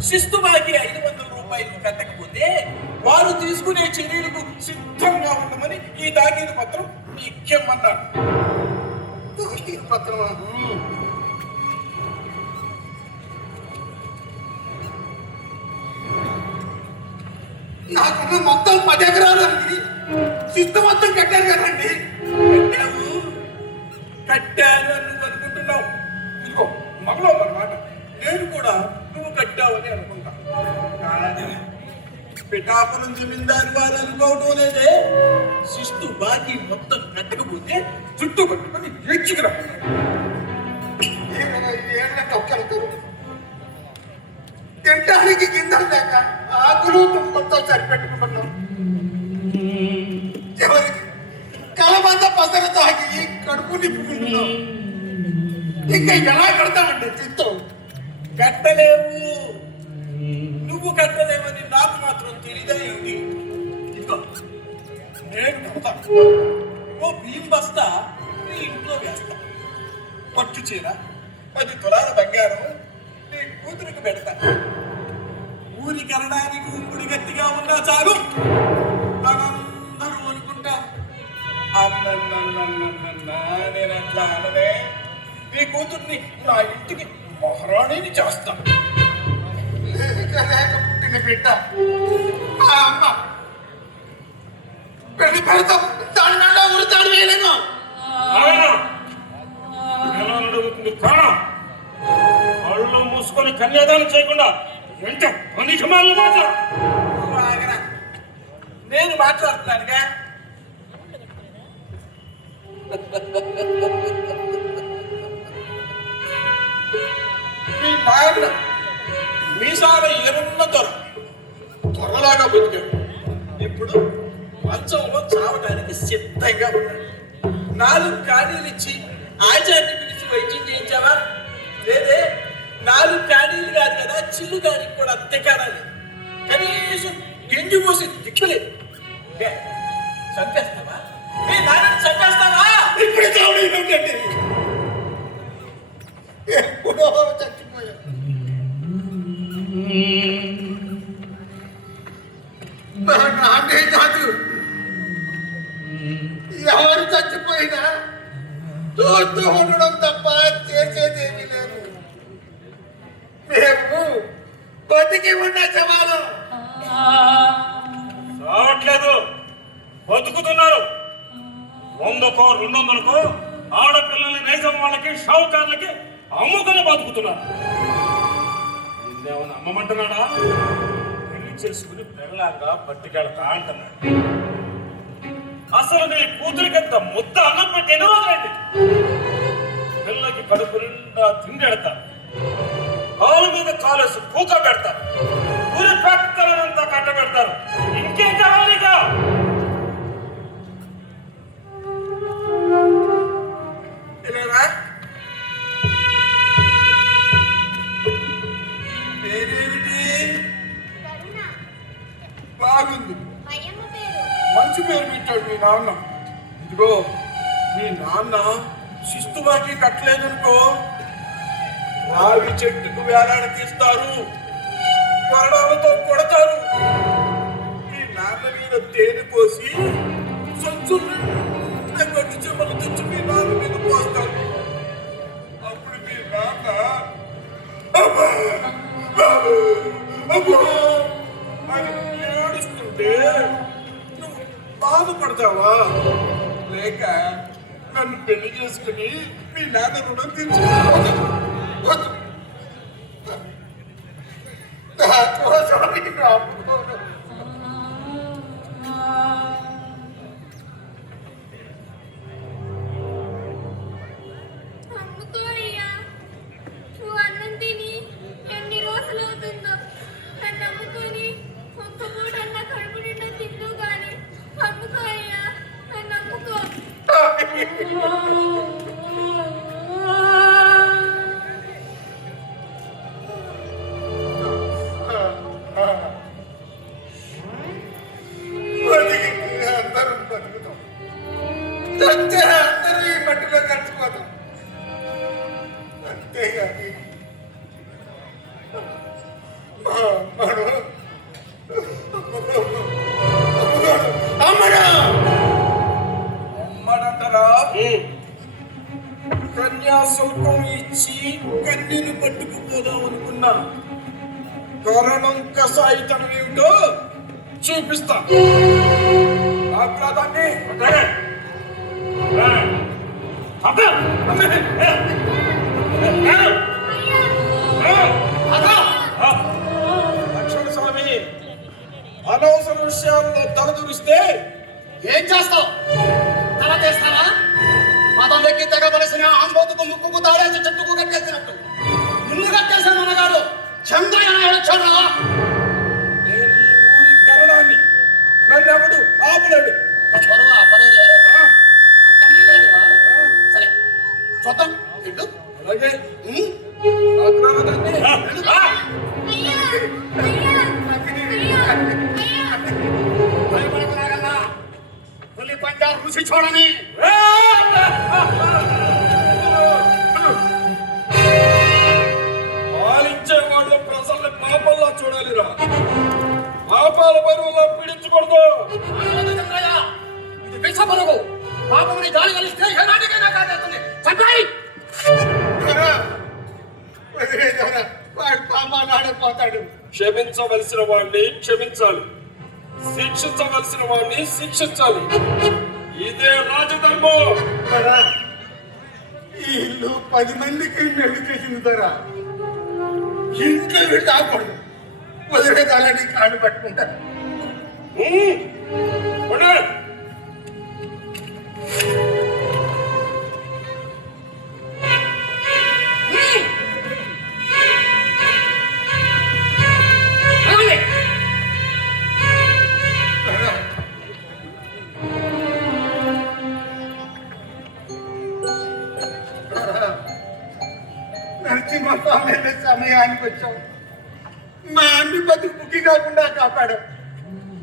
శిస్తు బాకీ 500 రూపాయలు కట్టకపోతే వారు తీసుకునే చర్యలకు సిద్ధంగా ఉండమని ఈ దాఖీదు పత్రం ఇచ్చేమన్నారు. పత్రం నాకున్న మొత్తం 10 ఎకరాలు అండి. శిస్తు మొత్తం కట్టారు కదండి. కట్టాను అని నువ్వు అనుకుంటున్నావు. ఇదిగో మగలో అన్నమాట. నేను కూడా నువ్వు కట్టావని అనుకుంటా. కానీ పిఠాపురం జమీందారు వారు అనుకోవటం లేదే. శిస్తు బాకీ మొత్తం కట్టకపోతే చుట్టూ పట్టుకొని ఎచ్చుకురా. ఏంటంటే ఒక్కరు తినడానికి గింజలు లేక ఆకులు తుమ్మలతో సరిపెట్టుకుంటున్నాం. చివరికి కలబంద పసరు తాగి కడుపు నింపుకుంటున్నాం. ఇంకా ఎలా కడతామండి చిత్తో? కట్టలేవు. నువ్వు కట్టలేవని నాకు మాత్రం తెలియదా ఏంటి? ఇదిగో నేను కడతాను. ఓ బియ్యం బస్తా నీ ఇంట్లో వేస్తా. పట్టు చీర 10 తులాల బంగారం నీ కూతురికి పెడతా. ఊరి కనడానికి ఉంగుడి గట్టిగా ఉన్నా చాలు అందరూ అనుకుంటారు. నేను అట్లా అననే. నీ కూతుర్ని నా ఇంటికి మహారాణిని చేస్తాను. లేక పుట్టిన బిడ్డ మా అమ్మ పెళ్లి పెడతాం. దాని మీద ఉడతాడు వేయలేను. అడుగుతుంది ప్రాణం. కళ్ళు మూసుకొని కన్యాదానం చేయకుండా ఎంత పనికిమాలిన మాట. నువ్వు ఆగరా, నేను మాట్లాడుతున్నానుగా. మీ నాయన మీసాల ఎరున్న త్వరలాగా బతికాడు. ఇప్పుడు మంచంలో చావడానికి సిద్ధంగా ఉన్నాడు. 4 కాణీలు ఇచ్చి ఆచార్య పిలిచి వైద్యం చేయించావా? లేదే. 4 కాణీలు కాదు కదా, చిల్లు గారికి కూడా అంతే కానాలి. కనీసం గింజి పోసి దిక్కులేదు. చంపేస్తావా? మీ నాన్న చంపేస్తావా? ఇప్పుడు చావడం ఏమిటండి? ఎప్పుడో చచ్చిపోయాడు. మా నాన్నే కాదు, ఎవరు చచ్చిపోయినా చూస్తూ ఉండడం తప్ప చేసేదేమీ లేదు. మేము బతికి ఉన్న సమానం. రావట్లేదు, బతుకుతున్నారు. 100కో 200కో ఆడపిల్లల్ని నైజం వాళ్ళకి షావుకారులకి అమ్ముకుని బతుకుతున్నారు. ఇదేమన్నా అమ్మమంటున్నాడా? పెళ్లి చేసుకుని పెళ్ళాగా పట్టుకెళ్తా అంటున్నాడు. అసలు నీ కూతురికంత ముద్ద అన్నం పెట్టి ఎన్ని రోజులండి? పిల్లకి కడుపు నిండా తిండి పెడతారు, కాలు మీద కాలేసి కూక పెడతారు, ఊరి పెద్దలంతా కట్ట పెడతారు. ఇంకేం కావాలిగా? పేరేమిటి? బాగుంది, మంచి పేరు పెట్టాడు మీ నాన్న. ఇదిగో మీ నాన్న శిస్తుబాకి కట్టలేదనుకో, రావి చెట్టుకు వేలాడ తీస్తారు, కొరడాలతో కొడతారు. మీ నాన్న మీద తేనె పోసి సంచులు గట్టి చెమ్మలు తెచ్చి మీ నాన్న మీద పోస్తారు. అప్పుడు మీ నాన్న అబ్బా బాబు అబ్బా అని ఏడుస్తుంటే నువ్వు బాధపడతావా? లేక నన్ను పెళ్లి చేసుకుని మీ నాన్న రుణం తీర్చుకోవాలి? అందరూ బతుకుతాం, అందరూ ఈ మట్టిలో కలిసిపోతాం. అంతేగాని అమ్మడంటారా? కన్యాశుల్కం ఇచ్చి కన్నీరు పట్టుకుపోదాం అనుకున్నా. కారణం కసాయితనం ఏమిటో చూపిస్తా. దాన్ని లక్ష్మణ స్వామి, అనవసర విషయాల్లో తలదూరిస్తే ఏం చేస్తావు? తల చేస్తావా? మతం ఎక్కి తెగబలిసిన ఆంబోతుకు ముక్కుకు తాడేసి చెట్టుకు కట్టేసినట్టు నిన్ను కట్టేసిన మనగాడు చంద్రయ్య వచ్చాడు. నేను ఈ ఊరి కరణాన్ని నన్నెవడు ఆపలేడు. త్వరగా పనేరే అంతమందివా? సరే చూద్దాం ఇల్లు. అలాగే ఉమ్. అగ్రహారాన్ని భయపడకురాగన్నా పులి పంట రుచి చూడని. పాలించే వాళ్ళు ప్రజల్ని పాపంలా చూడాలిరా. పాపాల బరువులో పీడించకూడదు. చంద్రయ్య ఇది విషపరుగు. పాపముని గాలి కలిస్తే ఏనాటికైనా కాదేస్తుంది. చంద్రయ్య వాడు పాపాలు ఆడిపోతాడు. క్షమించవలసిన వాడిని క్షమించాలి, శిక్షించవలసిన వాడిని శిక్షించాలి. ఇదే రాజధర్మం. ఈ ఇల్లు 10 మందికి మెరుగు చేసింది ధర. ఇంట్లో వీళ్ళు ఆకూడదు. వదిలేదాలని కాడు పట్టుకుంటారు. ఉండు. నరసింహస్వామి సమయానికి వచ్చావు. మా అన్ని బతుకు ముక్కి కాకుండా కాపాడు.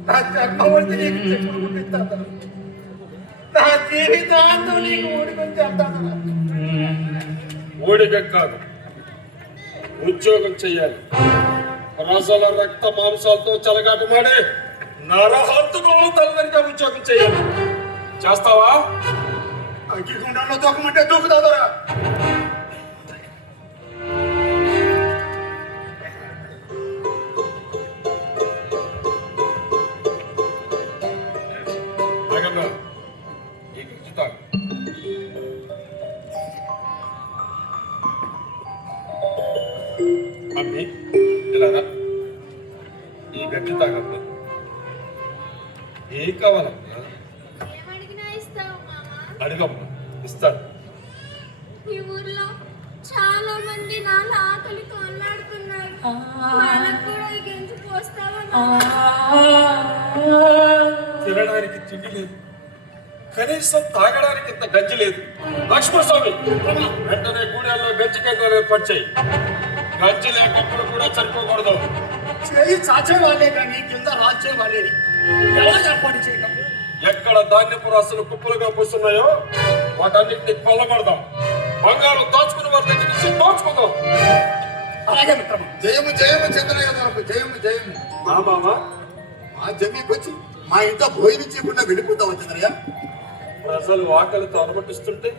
నా చర్మవర్తి నీకు చెప్పులు కుట్టిస్తాను. నా జీవితాంతం నీకు ఊడికొని చేస్తాను. ఊడిగ కాదు, ఉద్యోగం చెయ్యాలి. ప్రజల రక్త మాంసాలతో చెలగాటమాడి నరహంతకులను తలనరికే ఉద్యోగం చెయ్యాలి. చేస్తావా? అగ్గిగుండంలో దూకమంటే దూకుతాదరా. నాగన్న, ఈ గుజ్జు తాగు. అమ్మి, ఇలా రా. ఈ గట్టి తాగమ్మా. ఏం కావాలమ్మా? ఏమడిగినా ఇస్తావు మామా. అడిగమ్మా, ఇస్తాను. ఈ ఊర్లో చాలా మంది నాన్న ఆకలితో అల్లాడుతున్నారు. వాళ్ళకు కూడా ఈ గంజి పోస్తావా మామా? తినడానికి తిండి లేదు, కనీసం తాగడానికి ఇంత గంజి లేదు. లక్ష్మణస్వామి, వెంటనే గూడెల్లో గంజి కేంద్రాలు ఏర్పాటు చేయి. గంజి లేకపోతే కూడా సరిపోకూడదు. చేయి చాచే వాళ్ళే కానీ కింద రాల్చే వాళ్ళే. ఎలా ఏర్పాటు చేయటం? ఎక్కడ ధాన్యపు రాసులు కుప్పలుగా పోస్తున్నాయో వాటన్నిటిని కొల్లబడదాం. బంగారం దాచుకుని వారి దగ్గర నుంచి దోచుకుందాం. అలాగే మిత్రమా. జయము జయము చంద్రయ్య గారు, జయము జయము. మా మామ, మా జమీకి వచ్చి మా ఇంట్లో భోజనం చేయకుండా వెళ్ళిపోతావా చంద్రయ్య? ప్రజలు ఆకలితో అనుమతిస్తుంటే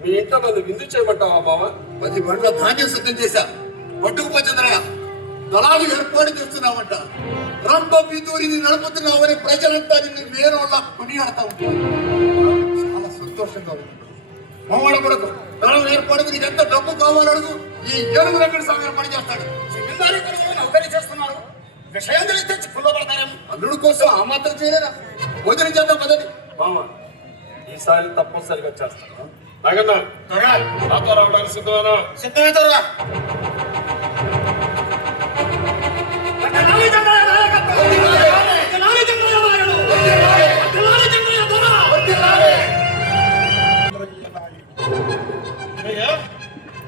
మీ ఇంట నన్ను విందు చేయమంటావా మామ? 10 బండ్ల ధాన్యం సిద్ధం చేశా. పట్టుకుపో చంద్రయ్య. దళాలు ఏర్పాటు చేస్తున్నావంట. రంప పితూరిని నడుపుతున్నావని ప్రజలంతా నిన్ను వేరేలా కొనియాడతా ఉంటారు. చాలా సంతోషంగా ఉంది. మొమ్మడ కొడుకు దళం ఏర్పాటుకు నీకు ఎంత డబ్బు కావాలడుగు. ఈ ఏనుగు వెంకట స్వామి ఏర్పాటు చేస్తాడు. జమీందారీ కొడుకు నౌకరీ చేస్తున్నారు. విషయం తెలిస్తే చిక్కుల్లో పడతారేమో. అల్లుడు కోసం ఆ మాత్రం చేయలేదా? భోజనం చేద్దాం పదండి. మామ, ఈసారి తప్పనిసరిగా చేస్తాను. నాగన్న, నాతో రావడానికి సిద్ధమేనా? సిద్ధమే త్వరగా.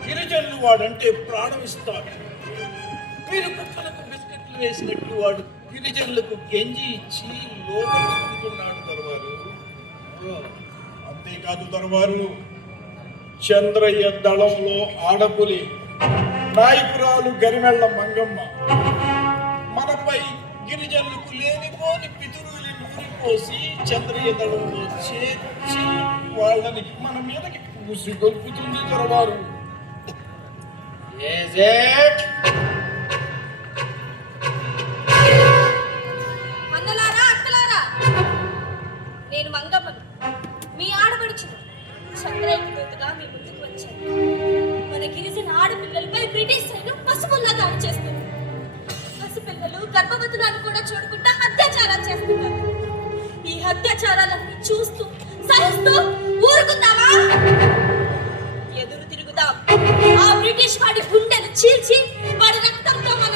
గిరిజనులు వాడంటే ప్రాణం ఇస్తాడు. మీరు కుక్కలకు బిస్కెట్లు వేసినట్లు వాడు గిరిజనులకు గంజి ఇచ్చి లోపలిస్తున్నాడు దొరవారు. అంతేకాదు దొరవారు, చంద్రయ్య దళంలో ఆడపులి నాయకురాలు గరిమెళ్ళ మంగమ్మ మనపై గిరిజనులకు లేనిపోని పితురుని నూరిపోసి చంద్రయ్య దళంలో చేర్చి వాళ్ళని మన మీదకి పూసి గొలుపుతుంది దొరవారు. అన్నలారా అక్కలారా, నేను మంగమ్మను, మీ ఆడపడుచును. చంద్రయ్యకి దూతగా మీ ముందుకు వచ్చాను. మన గిరిజన ఆడపిల్లలపై బ్రిటిష్ సైన్యం పసుపుల్లా దాడి చేస్తుంది. పసిపిల్లలు గర్భవతులను కూడా చూడకుండా అత్యాచారాలు చేస్తున్నారు. ఈ అత్యాచారాలన్నీ చూస్తూ సహిస్తూ ఊరుకుందామా? ఎదురు తిరుగుదాం. ఆ బ్రిటిష్ వాడి గుండెలు చీల్చి వాడి రక్తంతో మన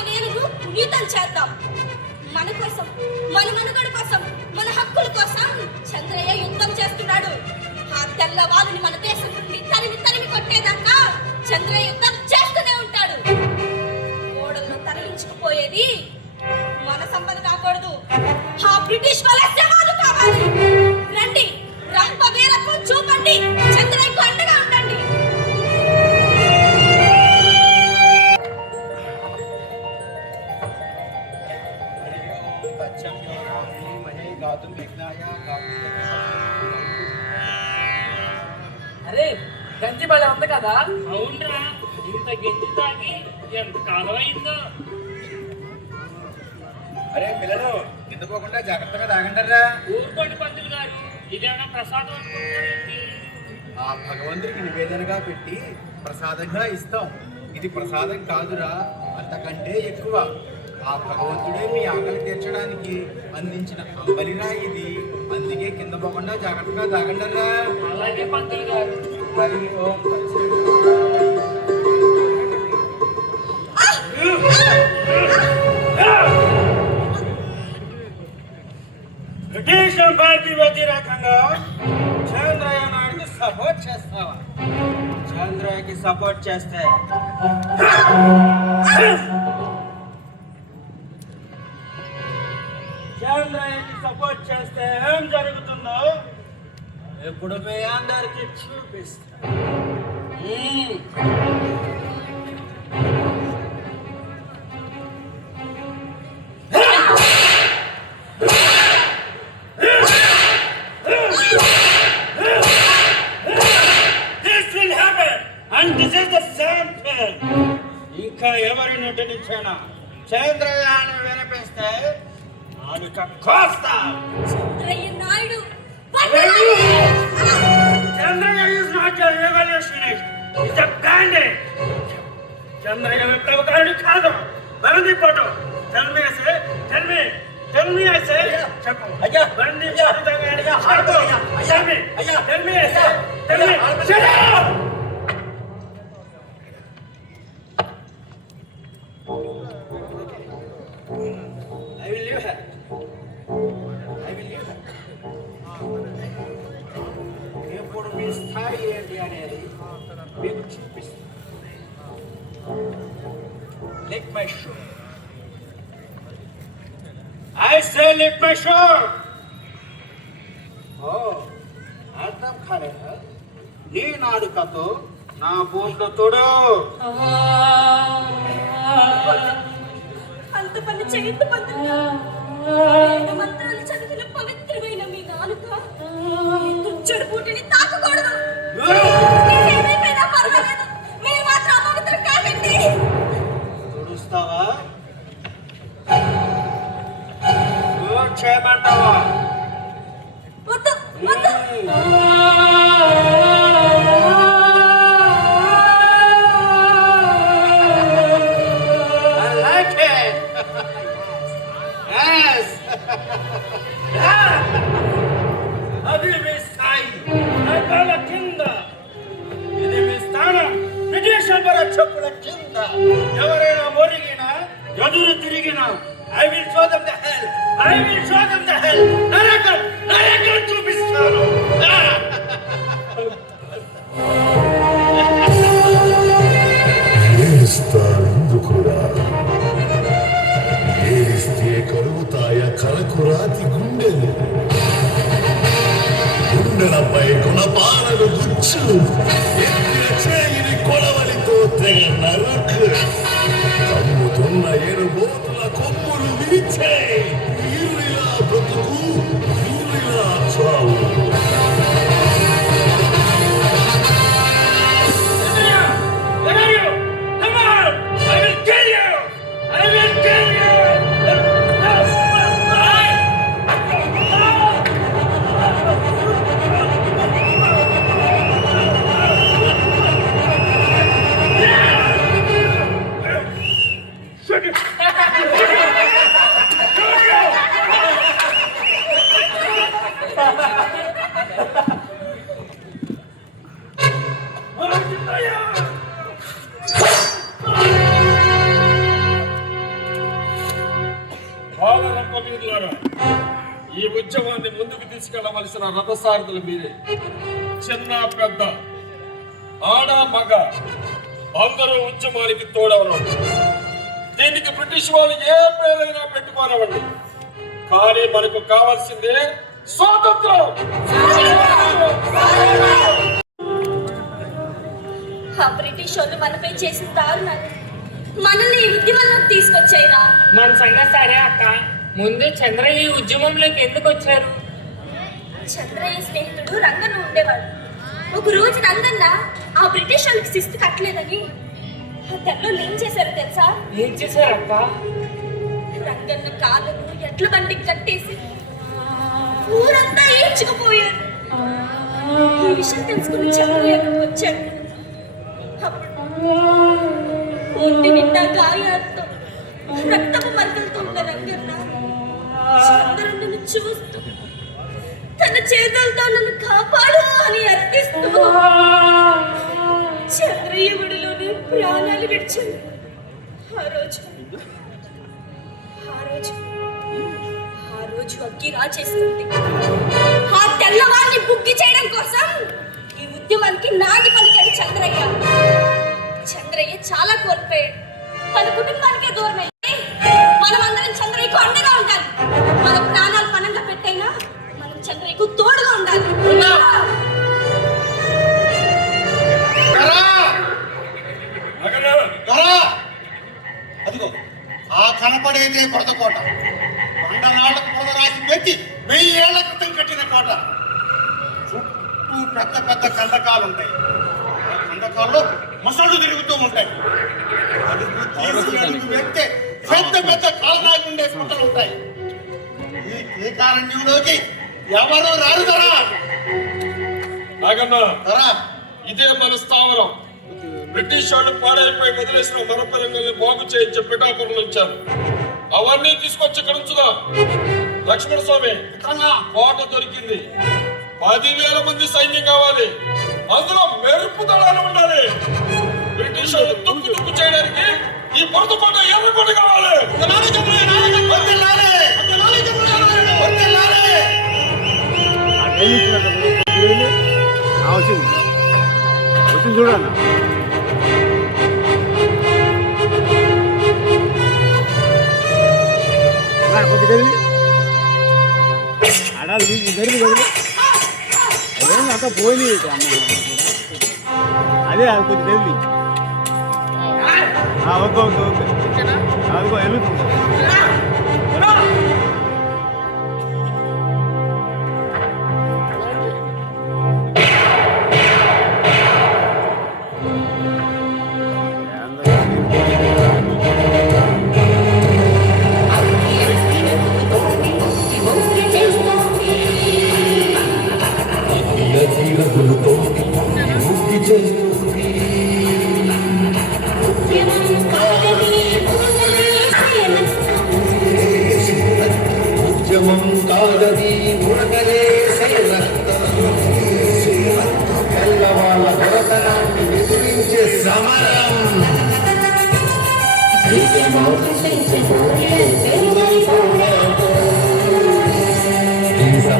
యుద్ధం చేద్దాం. మన కోసం, మన మనుగడ కోసం, మన హక్కుల కోసం చంద్రయ్య యుద్ధం చేస్తున్నాడు. ఆ తెల్లవాళ్ళని మన దేశం నుండి తరిమి కొట్టేదాకా చంద్రయ్య యుద్ధం చేస్తూనే ఉంటాడు. ఓడలను తరలించుకుపోయేది మన సంపద కాకూడదు, ఆ బ్రిటిష్ వాళ్ళ శవాలు కావాలి. రండి, రంప వీరకు చూపండి, చంద్రయ్యకు అండగా ఉండండి. అరే గంజి బలే ఉంది కదా. అవునరా, ఇంత గెంజి తాగి ఎంత కాలం అయిందో. అరే పిల్లలు కింద పోకుండా జాగ్రత్తగా తాగంటారా. ఊరుకోండి పంతులు గారు, ఇదేమైనా ప్రసాదం అనుకుంటారేంటి? ఆ భగవంతుడికి నివేదనగా పెట్టి ప్రసాదంగా ఇస్తాం. ఇది ప్రసాదం కాదురా, అంతకంటే ఎక్కువ. ఆ భగవంతుడే మీ ఆకలి తీర్చడానికి అందించిన అంబలిరా ఇది. అందుకే కింద పోకుండా జాగ్రత్తగా తాగండరా. అలాగే పంతులు గారు. హరి ఓం బ్రిటిష్ ఎంపైర్కి వ్యతిరేకంగా చంద్రయ్య నాయుడికి సపోర్ట్ చేస్తావా? చంద్రయ్యకి సపోర్ట్ చేస్తే చంద్రయ్యకి సపోర్ట్ చేస్తే ఏం జరుగుతుందో ఇప్పుడు మీ అందరికి చూపిస్తా. ఇంకా ఎవరి నోటి నుంచైనా చంద్రయాను వినిపిస్తే నాలుక కోస్తా. Chandraiah Naidu Chandraiah is not a revolutionist. He's a bandit. Chandraiah విప్లవకారుడు కాదు, బంది పోటు. Tell me, I say. చెప్పు. అయ్యా బంది పోటుగాడిగా హార్బో. Tell me, I say. Tell me. Shut up. I will leave her. ఎప్పుడు మీ స్థాయి ఏంటి అనేది మీకు చూపిస్తాను. Lick my shoe. I say lick my shoe. Oh, అర్థం కాలేదా? నీ నాలుకతో నా బోన్లో తోడు. అంత పని చేయొద్దు పంతులు గారు. వేద మంత్రాలు చదివిన పవిత్రమైన మీ నాలుక తుచ్చడు పూటిని తాకకూడదు. మీరేమైపోయినా పర్వాలేదు, మీరు మాత్రం అపవిత్రం కాకండి. తుడుస్తావా? చేయమంటావా? వద్దు వద్దు. అది మీ స్థాయి, నా కాళ్ళ కింద. ఇది మీ స్థానం, బ్రిటిష్ ఎంపరర్ చెప్పుల కింద. ఎవరైనా ఒరిగినా ఎదురు తిరిగినా I will show them the hell. నరకం చూపిస్తాను. ఎందుకురా ఏడిస్తే కలుగుతాయ కలకురాతి గుండెలు, గుండెలపై గుణపాలలు గుచ్చు, ఎత్తిన చేయిని కొడవలితో తెగ నరకు, తమ్ముతున్న ఏరుబోతుల కొమ్ములు విరిచే, వీరులా బ్రతుకు వీరులా చావు. తీసుకెళ్లవలసిన రథసారథులు మీరే. చిన్న పెద్ద, ఆడ మగ అందరూ ఉద్యమానికి తోడవరండి. దీనికి బ్రిటిష్ వాళ్ళు ఏ పేరైనా పెట్టుకోనవండి, కానీ మనకు కావాల్సిందే స్వాతంత్రం. ఆ బ్రిటిష్ వాళ్ళు మనపై చేసిన దారుణాలు మనల్ని ఈ ఉద్యమంలోకి తీసుకొచ్చాయిరా. మన సంగతి సరే అక్క, ముందు చంద్రయ్య ఈ ఉద్యమంలోకి ఎందుకు వచ్చారు? చంద్రయ్య స్నేహితుడు రంగన్న ఉండేవాడు. ఒక రోజు రంగన్న ఆ బ్రిటిష్ వాళ్ళకి శిస్తు కట్టలేదని ఆ తెరలో ఏం చేశారో తెలుసా? ఏం చేశారు అక్క? రంగన్న కాళ్ళను ఎడ్ల బండికి కట్టేసి ఊరంతా ఈడ్చుకుపోయారు. ఈ విషయం తెలుసుకుని చంద్రయ్య అక్కడికి వచ్చాడు. ఒంటి నిండా గాయాలతో రక్తపు మరకలతో ఉన్న రంగన్న చంద్రుడిని చూస్తూ తన చేతులతో నన్ను కాపాడు అని అర్థిస్తూ చంద్రయ్య ఒడిలోనే ప్రాణాలు విడిచాడు. ఆ రోజు అగ్గి రాచేస్తుంది. ఆ తెల్లవారిని బుగ్గి చేయడం కోసం ఈ ఉద్యమానికి నాగి పలికాడు చంద్రయ్య. చంద్రయ్య చాలా కోల్పోయాడు. తన కుటుంబానికే దూరమై మనమందరం చంద్రయ్యకు అండగా ఉండాలి. మన ప్రాణాలు పణంగా పెట్టైనా మనం చంద్రయ్యకు తోడుగా ఉండాలి. అదిగో ఆ కనపడేదే కొరతకోట. కొండనాళ్లకు పొద రాసి పెట్టి 1000 ఏళ్ల క్రితం కట్టిన కోట. చుట్టూ పెద్ద పెద్ద కందకాలు ఉంటాయి. ఆ కందకాల్లో మొసళ్ళు తిరుగుతూ ఉంటాయి. అడుగు తీసి అడుగు వెళ్తే పెద్ద పెద్ద కాలనాలు ఉండే పుట్టలు ఉంటాయి. ఈ కేకారణ్యంలోకి ఎవరు రారు ధరా. ఇదే మన స్థావరం. బ్రిటిష్ వాళ్ళు పాడైపోయి వదిలేసిన మరపరంగాల్ని బాగు చేయించి పిఠాపురం వచ్చారు. అవన్నీ తీసుకొచ్చి ఇక్కడ ఉంచుదాం. లక్ష్మణ స్వామి, కోట దొరికింది. 10,000 మంది సైన్యం కావాలి. అందులో మెరుపు దళాలు ఉండాలి. బ్రిటిష్ వాళ్ళు తుక్కు చేయడానికి ఈ పొరత కోట ఎర్రకోట కావాలి. వచ్చింది చూడన్నా. కొంచెం కదిలి ఆడాలి జరిగి కదిలి అదేం అంతా పోయింది. అదే అది కొంచెం కదిలి ఓకే ఓకే ఓకే అదిగో వెళ్తుంది. ఉద్యమం కాదది ఉరగలే తెల్లవాళ్ళ భరతనాన్ని ఎదిరించే సమరం.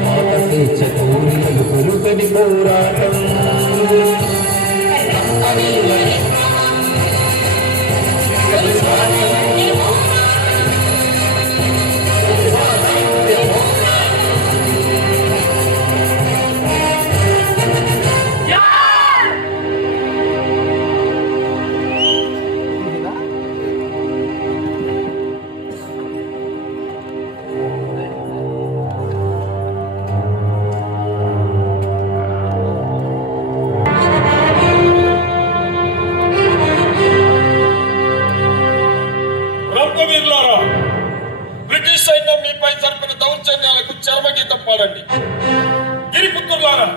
మాట స్వేచ్ఛ కోరికలు కొలుకని పోరాటం. బ్రిటిష్ సైన్యం మీపై జరిపిన దౌర్జన్యాలకు చరమగీతం పాడండి. గిరిపుత్రులారా,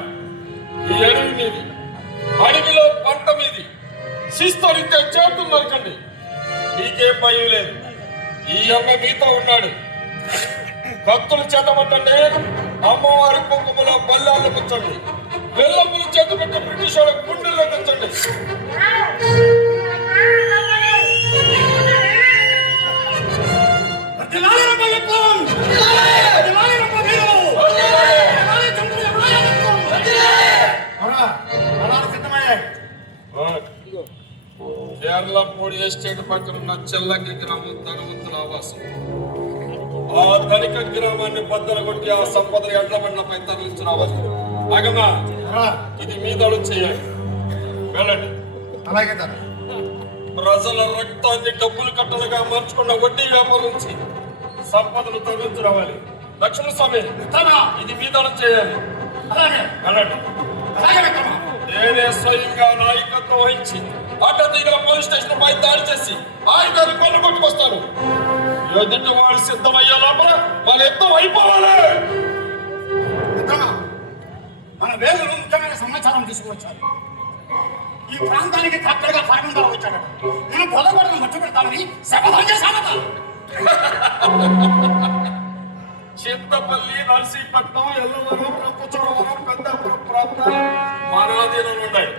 ఈ అడవి మీది, అడవిలో పంట మీది, శిస్తరితే చేతులు నరకండి. మీకేం భయం లేదు. ఈ అమ్మ మీతో ఉన్నాడు. కత్తులు చేతబట్టండి. అమ్మవారి కుంకుమలో బల్లాలు ముచ్చండి. వెల్లమ్ములు చేతబట్టి బ్రిటిష్ వాళ్ళ గుండెల్లో తెచ్చండి. రంగయ్య తమ్ముడి ఎస్టేట్ పక్కన ఉన్న చెల్లంగి గ్రామం ధనవంతుల ఆవాసం. ఆ ధనిక గ్రామాన్ని బద్దలు కొట్టి ఆ సంపద ఎడ్ల బండ్లపై తరలించి రావాలి. నాగమ్మా, ఇది మీ దళం చేయాలి. వెళ్ళండి. అలాగే తాత. ప్రజల రక్తాన్ని డబ్బులు కట్టలుగా మార్చుకున్న వడ్డీ వ్యాపారం నుంచి సంపదను తరలించి రావాలి. లక్ష్మణ స్వామి, ఇది మీ దళం చేయాలి. వెళ్ళండి. నేనే స్వయంగా నాయకత్వం వహించి అడ్డతీగా పోలీస్ స్టేషన్ పై దాడి చేసి ఆయుధాలు కొనుగొట్టుకొస్తాను. ఎదుటి వాడు సిద్ధమయ్యే లోపల మన యుద్ధం అయిపోవాలి. మన వేలును ముఖ్యమైన సమాచారం తీసుకువచ్చారు. ఈ ప్రాంతానికి కట్టలుగా పరిమితాలు వచ్చాడు. నేను పొలగొడను మట్టి పెడతామని శపథం చేశానట. చింతపల్లి, నర్సీపట్నం, ఎల్లవరం, రంపచోడవరం, పెద్దాపురం ప్రాంతాలు మన ఆధీనంలో ఉన్నాయి.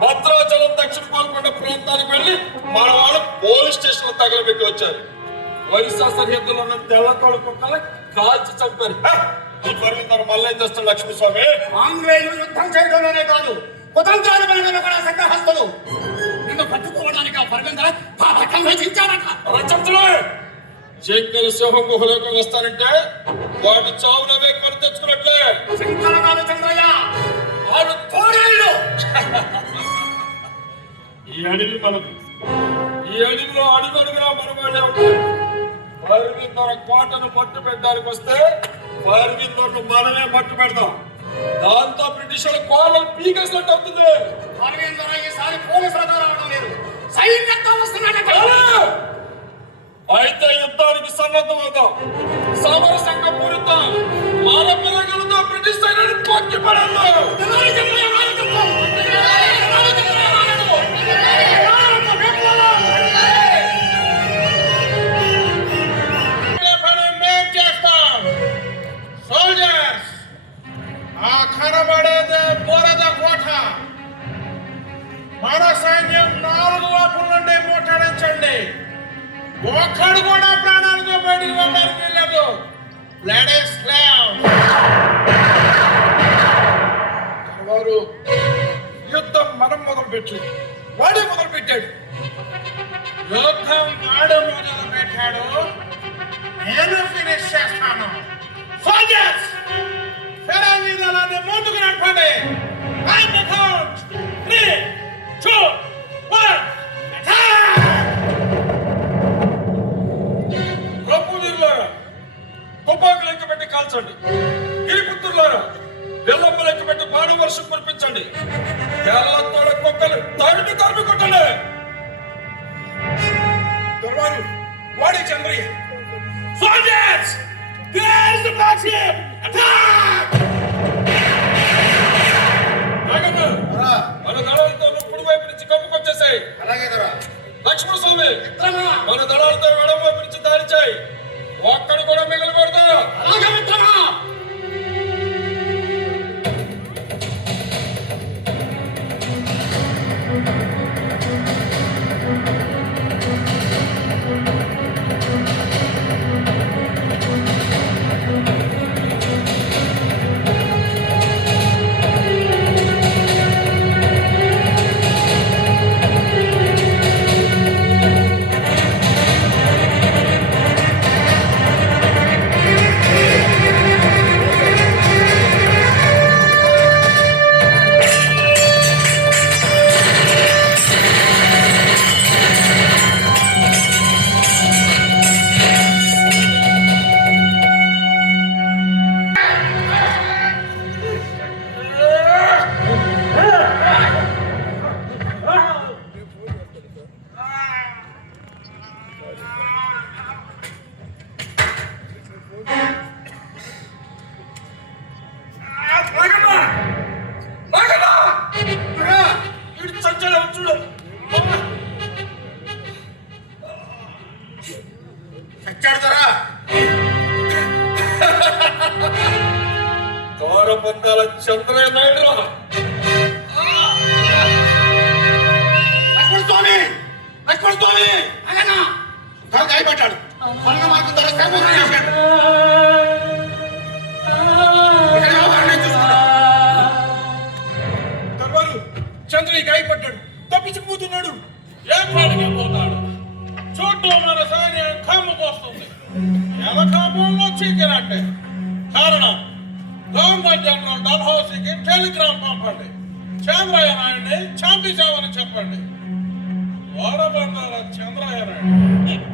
భద్రాచలం, దక్షిణ గోల్కొండ ప్రాంతానికి వెళ్ళి మన వాళ్ళు పోలీస్ స్టేషన్ తగలబెట్టి వచ్చారు. ఒరిస్సా సరిహద్దులో ఉన్న తెల్లతోడ కుక్కల్ని కాల్చి చంపారు. ఈ పరిమితాలు మళ్ళీ ఏం చేస్తాడు లక్ష్మీస్వామి? ఆంగ్లేయులు యుద్ధం చేయడంలోనే కాదు, కుతంత్రాలు పడిన కూడా సంగ్రహస్తులు నిన్ను పట్టుకోవడానికి ఆ పరిమితాలు పథకం రచించారట. రచించలే జంగల సింహం గుహలోకి వస్తారంటే వాటి చావునవే కొని తెచ్చుకున్నట్లే. శంకరనాథ చంద్రయ్య వాళ్ళు తోడేళ్ళు. ఈ అడవి మనకు. ఈ అడవిలో అడుగడుగునా మనవాళ్ళే ఉంటారు. పర్వీందర్ కోటను మట్టు పెట్టడానికి వస్తే పర్వీందర్ను మనమే మట్టు పెడతాం. దాంతో బ్రిటిష్ వాళ్ళ కోటలు పీకేసినట్టు అవుతుంది. పర్వీందర్ ఈసారి పోలీసులతో రావడం లేదు, సైన్యంతో వస్తున్నాడట. అయితే యుద్ధానికి సన్నద్ధం అవుతాం. సామరస్యంగా పూరిద్దాం. మన పిల్లలతో బ్రిటిష్ సైన్యాన్ని తొక్కి పడాలి. సోల్జర్స్, ఆ కనబడేదే బోరద కోట. మన సైన్యం 4 వైపుల నుండి ముట్టడించండి. ఒక్కడు కూడా ప్రాణాలతో బయటికి వెళ్ళడానికి వెళ్ళదు. వారు యుద్ధం మనం మొదలు పెట్టి వాడే మొదలు పెట్టాడు. యుద్ధం వాడు మొదలు పెట్టాడు, నేను ఫినిష్ చేస్తాను. సోల్జర్స్, ఫిరంగి దళాన్ని ముందుకు నడపండి. 3, 2, 1 రఘువీరులారా, తుపాకులు ఎక్కుపెట్టి కాల్చండి. గిరిపుత్రులారా, వెల్లమ్మలు ఎక్కుపెట్టి బాణు వర్షం కురిపించండి. కేరళతోడ కుక్కలు తరిమి తరిమి కొట్టండి. దొరవారు, వాడి Chandraiah. Soldiers, there is the black ship. Attack! Nagamma, మన దళాలతో ఇప్పుడు వైపు నుంచి కప్పుకొచ్చేసాయి. అలాగే దొరా. లక్ష్మణ స్వామి, మన దళాలతో ఎడమ వైపు నుంచి దాడి చేయి. ఒక్కడు కూడా మిగలకూడదు. అలాగే మిత్రమా. దూరబంధాల చంద్రయ్య నాయుడు. లక్ష్మణ స్వామి, లక్ష్మణ స్వామి, అగనా దొర గాయపడ్డాడు. మనకు మాకు దొర సర్వోదయం చేశాడు. ఇక్కడ వ్యవహారం చూసుకున్నాడు. దొరవారు, చంద్రయ్య గాయపడ్డాడు, తప్పించుకుపోతున్నాడు. ఏం ప్రాణంగా పారిపోతాడు. చుట్టూ మన సైన్యం కమ్ముకొస్తుంది. ఎలకాపంలో చిక్కినట్టే. కారణం గవర్నమెంట్ జనరల్ డల్హౌసీకి టెలిగ్రామ్ పంపండి. చంద్రయ్య నాయుడిని చంపేశామని చెప్పండి. వాడబండాల చంద్రయ్య నాయుడు.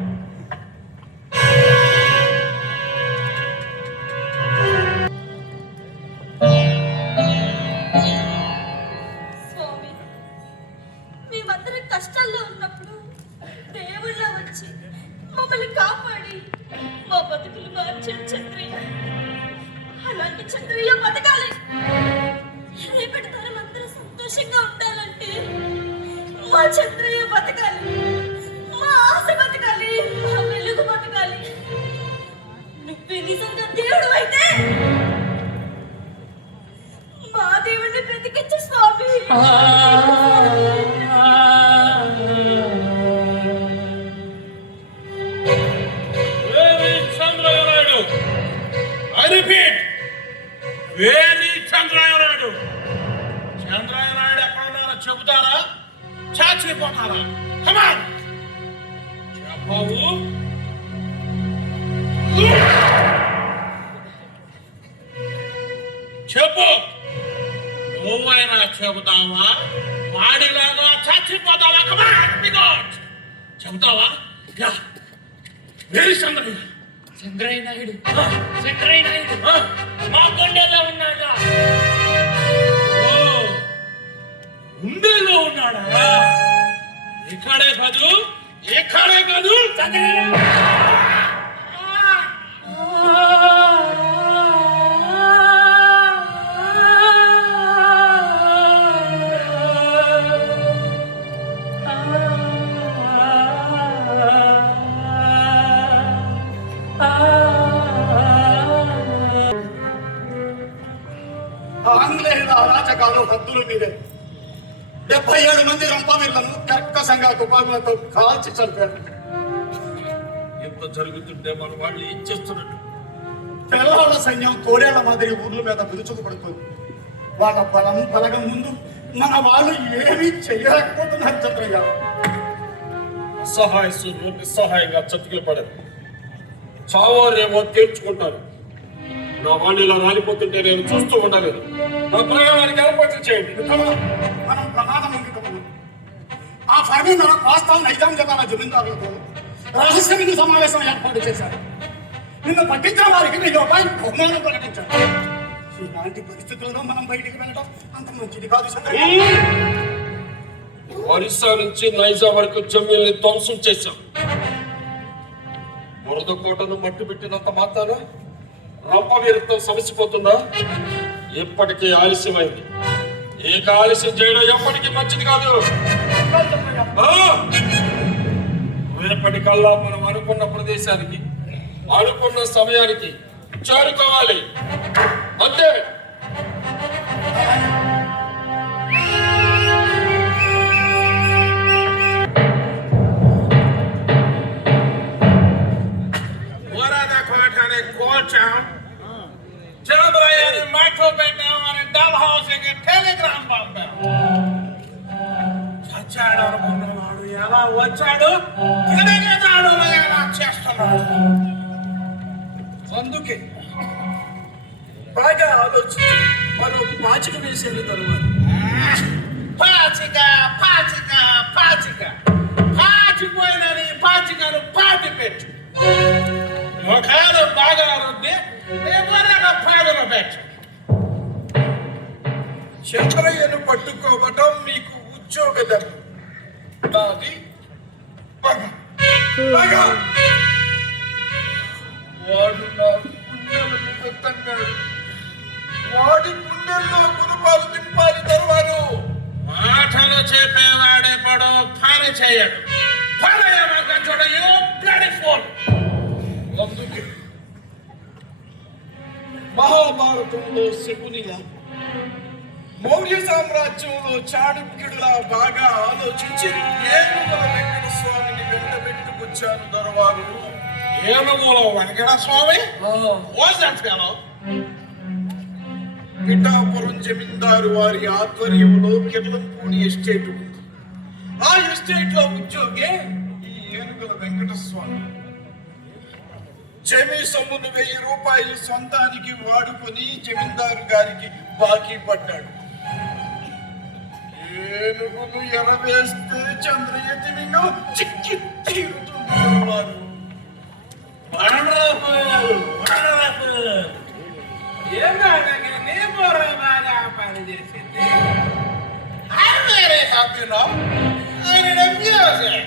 స్వామి, మేమందరం కష్టాల్లో ఉన్నప్పుడు దేవుళ్ళ వచ్చి మమ్మల్ని కాపాడి మా బతుకులు మార్చిన చంద్రయ్య. అలాంటి చంద్రయ్య బతకాలి. రేపటి తరం అందరూ సంతోషంగా ఉండాలంటే మా చంద్రయ్య బతకాలి. మా ఆశ బతకాలి. మా వెలుగు బతకాలి. నువ్వే నిజంగా దేవుడు అయితే మా దేవుడిని బ్రతికించు స్వామి. Chandrayya Naidu. I repeat, very Chandrayya Naidu. Chandrayya Naidu ఎక్కడున్నారో చెబుతారా? చాచిపోతారా? కమాన్ చెప్పవు. చెప్పు. నువ్వైనా చెబుతావా? వాడిలాగా చచ్చిపోతావా? కమాన్ చెబుతావా? వేరి చంద్రయ్య. చంద్రయ్య నాయుడు, చంద్రయ్య నాయుడు మా కొండలో ఉన్నాడా? ఉండేలో ఉన్నాడా? ఇక్కడే కాదు, ఇక్కడే కాదు. ఆంగ్లేయుల అరాచకాలు హద్దులు మీదే. 77 మంది రంపవీరులను కర్కశంగా తుపాకులతో కాల్చి చంపారు. ఎంత జరుగుతుంటే మన వాళ్ళు ఏం చేస్తున్నట్టు? తెల్లవాళ్ళ సైన్యం కోడేళ్ల మాదిరి ఊర్ల మీద విరుచుకుపడుతుంది. వాళ్ళ బలగం ముందు మన వాళ్ళు ఏమీ చెయ్యలేకపోతున్నారు చంద్రయ్య. సహాయస్తులు నిస్సహాయంగా చతికిలు పడారు. చావారేమో తేల్చుకుంటారు. నా వాళ్ళు ఇలా రాలిపోతుంటే నేను చూస్తూ ఉండలేదు. నా ప్రయాణానికి ఏర్పాట్లు చేయండి. మనం ప్రమాదం ఉంది. ఆ ఫర్మీన్ కోస్తా నైజాం జిల్లాల జమీందారులతో రహస్యమైన సమావేశం ఏర్పాటు చేశారు. నిన్ను పట్టించిన వారికి 1000 రూపాయలు బహుమానం ప్రకటించారు. ఇలాంటి పరిస్థితుల్లో మనం బయటికి వెళ్ళడం అంత మంచిది కాదు చంద్రయ్య. ఒరిస్సా నుంచి నైజాం వరకు జమ్మీల్ని ధ్వంసం చేశాం. వరద కోటను మట్టు పెట్టినంత మాత్రాన రంపవీరుతో సమసిపోతుందా? ఎప్పటికీ ఆలస్యమైంది. ఏక ఆలస్యం చేయడం ఎప్పటికీ మంచిది కాదు. రేపటికల్లా మనం అనుకున్న ప్రదేశానికి అనుకున్న సమయానికి చేరుకోవాలి. అంతే. వరద కోటని కోల్చాం. చంద్రయ్యని మైక్రో పెట్టాం అని డల్ హౌస్కి టెలిగ్రామ్ పంపాం. చచ్చాడు అనుకున్నవాడు ఎలా వచ్చాడు, తిరిగినాడు ఎలా చేస్తున్నాడు. అందుకే బాగా ఆలోచించి మరో పాచిక వేసేది తరువాత పాచిక పాచిక పాచిక పాచిపోయినని పాచికను పాతి పెట్టు. ఒకవేళ బాగా రుద్ది ఎవరైనా పాగలు పెట్టు. చంద్రయ్యను పట్టుకోవటం మీకు ఉద్యోగ ధర్మం. నాది పగ. వాడు నా గుండెలు తన్నాడు. వాడి గుండెల్లో గురుపాలు తింపాలి తరువారు. మాటలు చెప్పేవాడెప్పుడు పని చేయడు. చూడయో బ్లడీ ఫోన్. అందుకే మహాభారతంలో శకునిలా మౌర్య సామ్రాజ్యంలో చాణక్యుడిలా బాగా ఆలోచించి ఏనుగుల వెంకట స్వామిని వెంట పెట్టుకొచ్చాను దొరవారు. ఏనుగుల వెంకట స్వామి పిఠాపురం జమీందారు వారి ఆధ్వర్యంలో కిర్లంపూడి ఎస్టేట్ ఉంది. ఆ ఎస్టేట్ లో ఉద్యోగి ఈ ఏనుగుల వెంకటస్వామి. జమీ సొమ్మును 1000 రూపాయలు సొంతానికి వాడుకొని జమీందారు గారికి బాకీ పడ్డాడు. ఏనుగులు ఎరవేస్తే చంద్రయతినిలో చిక్కి తీరుతున్నారు. పనిచేసింది. I'm very happy now. I need a music.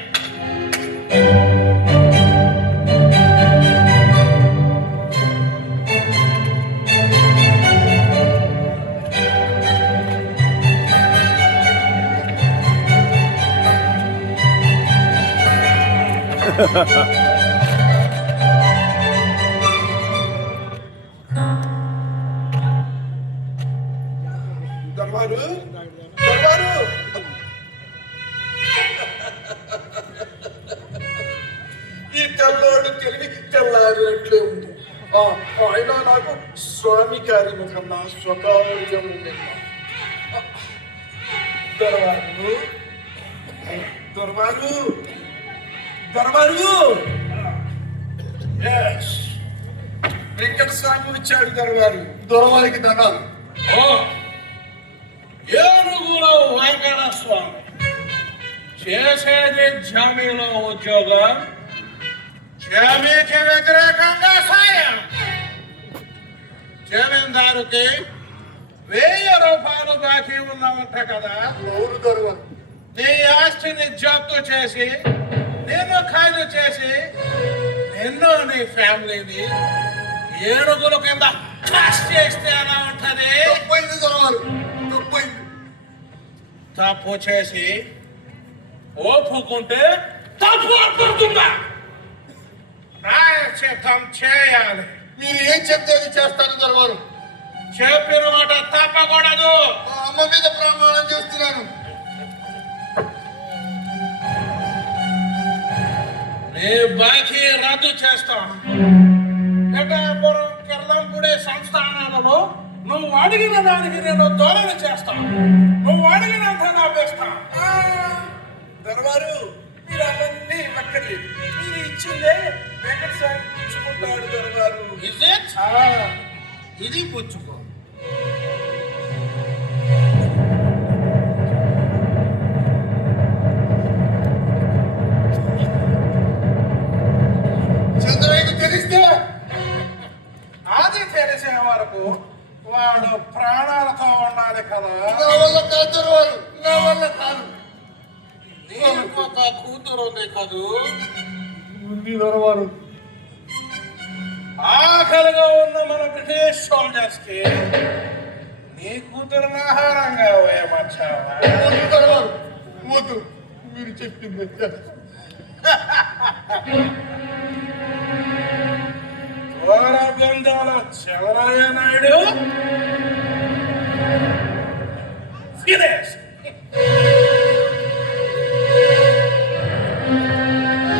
దర్బారు దర్బారు ఈ తెల్లోడు తెలివి తెల్లారేట్లే ఉంది. ఆయన నాకు స్వామి గారి కన్నా స్వకార్యం ఉంది. దర్బారు దర్బారు దర్బారు వెంకట స్వామి వచ్చాడు. దర్బారు దొరవారికి దండాలు. ఏనుగులో వెంకట స్వామి చేసేది జమీలో ఉద్యోగం, జమీకి వ్యతిరేకంగా సాయం. జమీందారుకి 1000 రూపాయలు బాకీ ఉన్నామంట కదా. ఊరు దొరవారు నీ ఆస్తిని జప్తు చేసి, నిన్ను ఖైదు చేసి, నిన్ను నీ ఫ్యామిలీని ఏనుగుల కింద క్రాష్ చేస్తే ఎలా ఉంటది? తప్పైంది దొరవారు, తప్పైంది. తప్పు చేసి ఒప్పుకుంటే తప్పు అప్పుడుతుందా? ప్రాయశ్చిత్తం చేయాలి. మీరు ఏం చెప్తే అది చేస్తాను దొరవారు. చెప్పిన మాట తప్పకూడదు. అమ్మ మీద ప్రమాణం చేస్తున్నాను. నీ బాకీ రద్దు చేస్తాం. ఎటాపురం కిర్లంపూడి సంస్థానాలలో నువ్వు అడిగిన దానికి నేను ధోరణి చేస్తాను. నువ్వు అడిగినంత వేస్తా. దర్బారు మీరు అవన్నీ ఇవ్వక్కర్లే. మీరు ఇచ్చిందే వెంకట స్వామి పుచ్చుకుంటాడు. దర్బారు ఇది పుచ్చుకో. చంద్రయ్యకు తెలిస్తే అది తెలిసిన వరకు వాడు ప్రాణాలతో ఉండాలి కదా. నా వల్ల కాదు దొరవారు, నా వల్ల కాదు. నీకు ఒక కూతురు ఉంది కదూ. దొరవారు ఆకలిగా ఉన్న మన బ్రిటిష్ సోల్జర్స్ కి నీ కూతురుని ఆహారంగా వేయమర్చావా? దొరవారు వద్దు, మీరు చెప్పింది ఘోర బృందాల చంద్రయ్య నాయుడు ఫినిష్.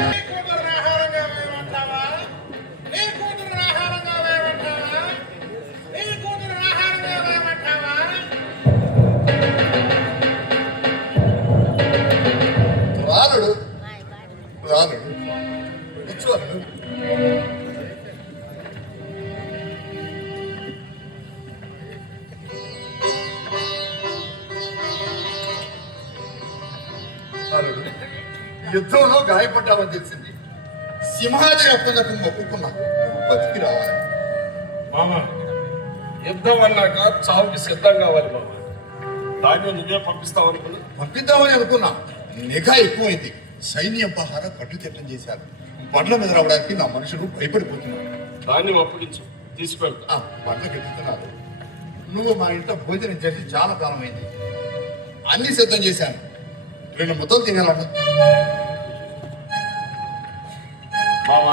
నీ కూతురుని ఆహారంగా వేయమంటావా? నీ కూతురుని ఆహారంగా వేయమంటావా? నీ కూతురుని ఆహారంగా వేయమంటావా? రానుడు రానుడు కూర్చోను. యుద్ధంలో గాయపడ్డామని తెలిసింది. సింహాద్రి అప్పలకు మొక్కుకున్నా బతికి రావాలి. మామ, యుద్ధం అన్నాక చావుకి సిద్ధం కావాలి మామ. దాన్ని నువ్వే పంపిస్తావనుకున్నా. పంపిద్దామని అనుకున్నా. నిఘా ఎక్కువైంది. సైన్యం పహార కట్టుదిట్టం చేశారు. బండ్ల మీద రావడానికి నా మనుషులు భయపడిపోతున్నారు. దాన్ని అప్పగించు, తీసుకెళ్తా. బండ్లకు ఎక్కుతున్నారు. నువ్వు మా ఇంట్లో భోజనం చేసి చాలా కాలం అయింది. అన్ని సిద్ధం చేశాను. 2 ముద్దలు తినాలన్నా. మామ,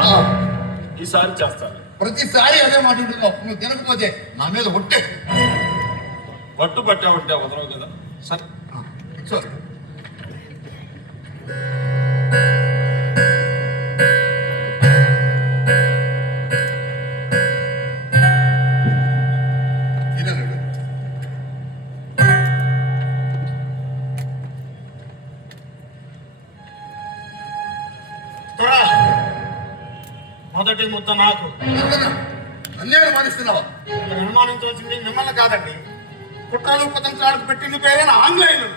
ఈసారి చేస్తాను. ప్రతిసారి అదే మాట ఉంటున్నావు. నువ్వు తినకపోతే నా మీద ఒట్టే. పట్టు పట్టావంటే వదలవు కదా. సరే సరే. తినలేడు. మొదటి ముద్ద నాకు. అన్నీ అనుమానిస్తున్నావా? ఇక్కడ అనుమానించవలసింది మిమ్మల్ని కాదండి, కుట్రలు కుతంత్రాలకు పెట్టింది పేరైన ఆంగ్లేయులు.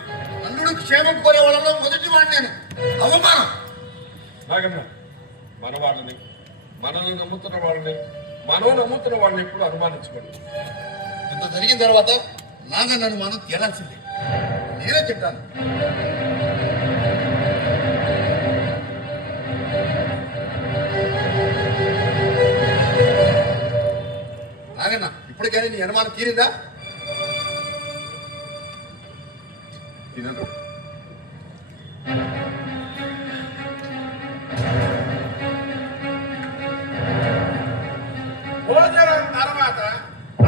అల్లుడు క్షేమం కోరే వాళ్ళలో మొదటి వాడిని నేను. అవమానం. నాగన్న, మన వాళ్ళని, మనల్ని నమ్ముతున్న వాళ్ళని, మనం నమ్ముతున్న వాళ్ళని ఎప్పుడు అనుమానించకూడదు. ఇంత జరిగిన తర్వాత నాగన్న అనుమానం తేలాల్సిందే. నేనే చెప్పాను. నాగన్న, ఇప్పటికైనా నీ అనుమానం తీరిందా? తినరు. భోజనం తర్వాత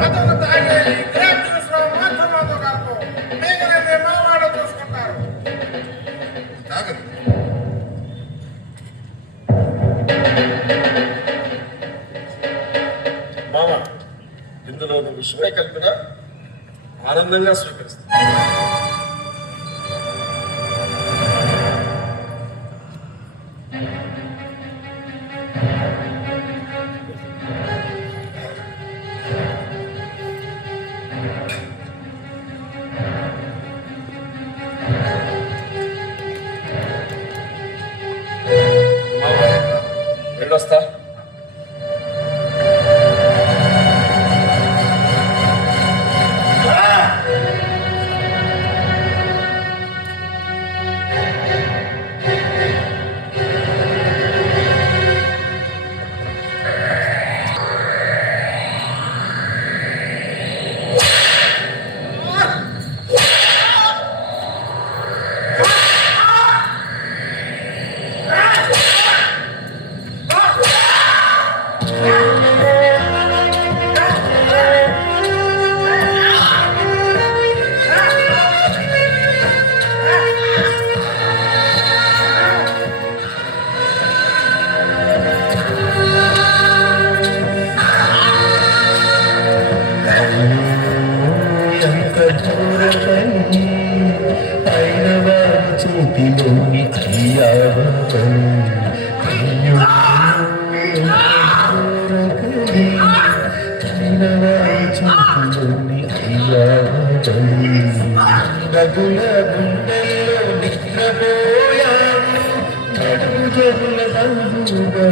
అతను తాగే ఈ గ్రేప్ జ్యూస్ లో మాత్రం మాతో కలుపు. మిగిలింది మా వాళ్ళు చూసుకుంటారు. తాగరు. మామ, ఇందులో నువ్వు విషయమే కలిపినా ఆనందంగా స్వీకరిస్తా. వెళ్ళొస్తా. చేతిలోని అయ్యావరం చేతిలోని అయ్యావరం నగుల గుండెల్లో నిద్రపోయాను నడుము జరుల బంధువుగా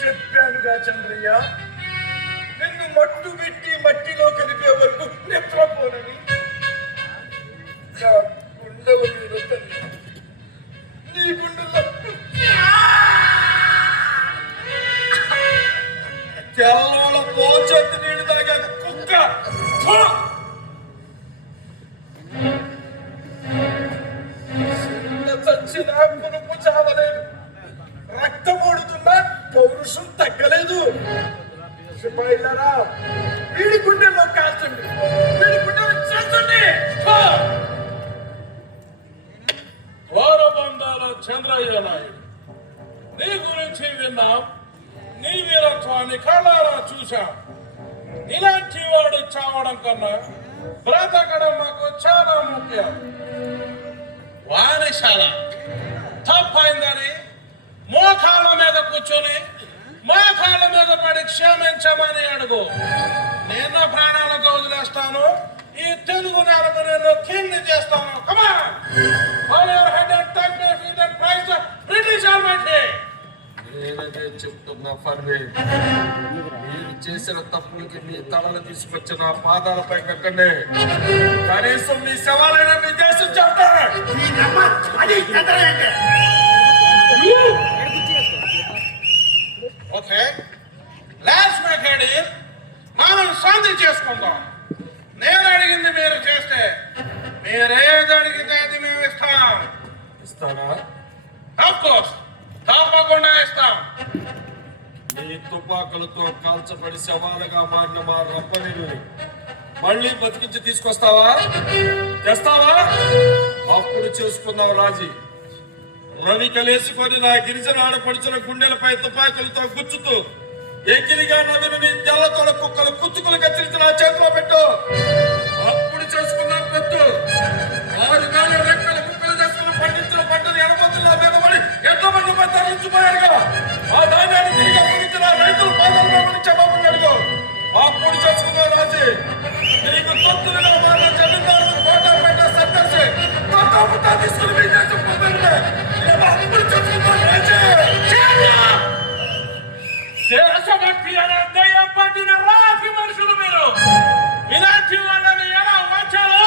చెప్పానుగా చంద్రయ్య, నిన్ను మట్టు పెట్టి మట్టిలో కలిపే వరకు నిద్రపోనని. గుండెల మీద తల్లి, నీ గుండెల్లో తెల్లల పోచెత్తి నీళ్ళు తాగా కుక్క. చచ్చిన కునుపు చావలేదు, రక్తం ఓడుతున్నా పౌరుషం తగ్గలేదు. సిపాయిలారా, వీడి గుండెల్లో కాల్చండి, వీడి గుండెలు చేస్తుంది. ద్వారబంధాల చంద్రయ్య నాయుడు, నీ గురించి విన్నాం, నీ వీరత్వాన్ని కళ్ళారా చూశాం. ఇలాంటి వాడు చావడం కన్నా బ్రతకడం మాకు చాలా ముఖ్యం. వానిశాల తప్పైందని మోకాళ్ళ మీద కూర్చొని మోకాళ్ళ మీద పడి క్షమించమని అడుగు. నేను ప్రాణాలతో వదిలేస్తాను, ఈ తెలుగు నేలకు నేను కింది చేస్తాను. నేనదే చెప్తున్నా పర్వేజ్, మీరు చేసిన తప్పులకి మీ తలలు తీసుకొచ్చి నా పాదాలపై కట్టండి. కనీసం మీ శవాలైన మీ దేశం చెప్తారు. ఓకే, లాస్ట్ మెథడ్ మనం శాంతి చేసుకుందాం. నేను అడిగింది మీరు చేస్తే మీరేది అడిగితే అది మేము ఇస్తాం. ఇస్తారా? ఆఫ్ కోర్స్, తప్పకుండా ఇస్తాం. మీ తుపాకులతో కాల్చబడి శవాలుగా మారిన మా రప్పని మళ్ళీ బతికించి తీసుకొస్తావా? తెస్తావా? అప్పుడు చేసుకుందాం రాజీ. రవి కలేసుకొని నా గిరిజన ఆడపడుచుల గుండెలపై తుపాకులతో గుచ్చుతూ ఎక్కిలిగా నవ్విన నీ తెల్లతోడ కుక్కలు కుచ్చుకులు కత్తిరించి నా చేతిలో పెట్టు. అప్పుడు చేసుకుందాం పెద్దు. 6 వేల రెక్కలు కుక్కలు చేసుకుని పండించిన పంటని ఎడబోతున్నా మీద పడి ఎంతమంది మంది తరలించిపోయారుగా. ఆ ధాన్యాన్ని తిరిగి అప్పగించిన రైతులు పాదాల క్షమాపణ అడుగు. అప్పుడు చేసుకుందాం రాజీ. నీకు తొత్తులుగా మారిన జమీందారులు కోట పెట్ట సత్యసి తొత్తా తీసుకుని మీ దేశం పొందండి. అప్పుడు చేసుకుందాం రాజీ. దేశభక్తి అనే దయ్యం పట్టిన రాజీ మనుషులు మీరు. ఇలాంటి వాళ్ళని ఎలా వచ్చాలో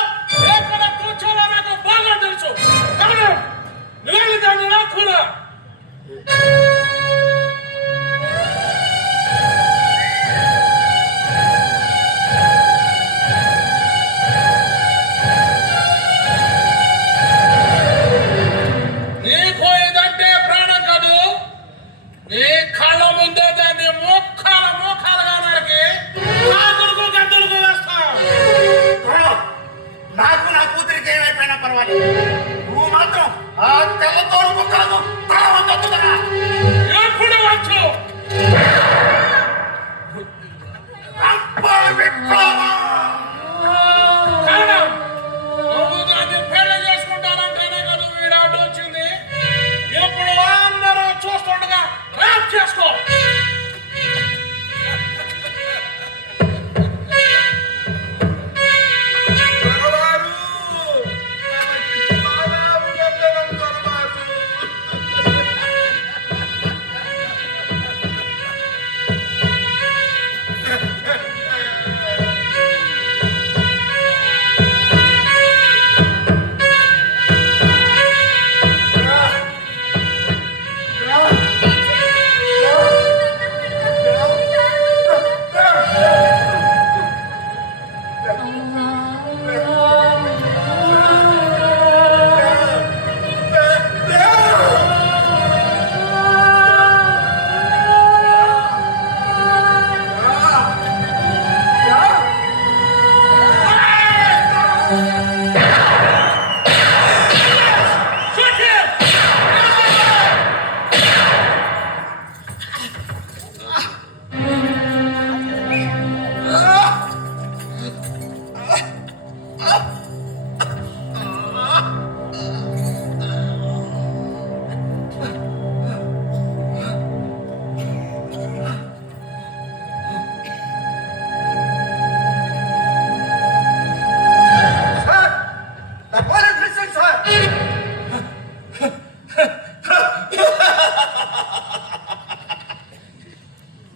ఎక్కడ కూర్చోలో నాకు బాగా తెలుసు. నిలబడి దాన్ని నా కూడా నీకు ఇదంటే ప్రాణం కాదు. నీ కళ్ళ ముందే దాన్ని మోకాలుగా నరికి కాకులకు గద్దలకు వేస్తాం. నాకు నా కూతురికి ఏమైపోయినా పర్వాలేదు, నువ్వు మాత్రం ఆ తెల్లతోడు ముక్కలకు తల వందొద్దుదరా. ఎప్పుడు వచ్చు కారణం నువ్వు దాన్ని పెళ్లి చేసుకుంటానంటేనే కదా వీడాడు వచ్చింది. ఇప్పుడు అందరూ చూస్తుండగా ర్యాప్ చేసుకో.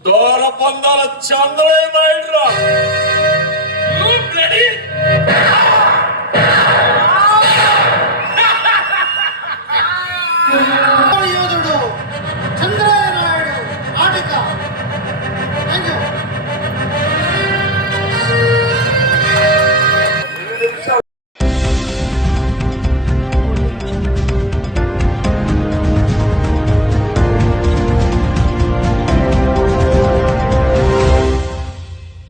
దూర పొందాల చంద్రయ్య నాయుడు రా. యోధుడు చంద్రయ్య నాయుడు ఆటిక. Thank you.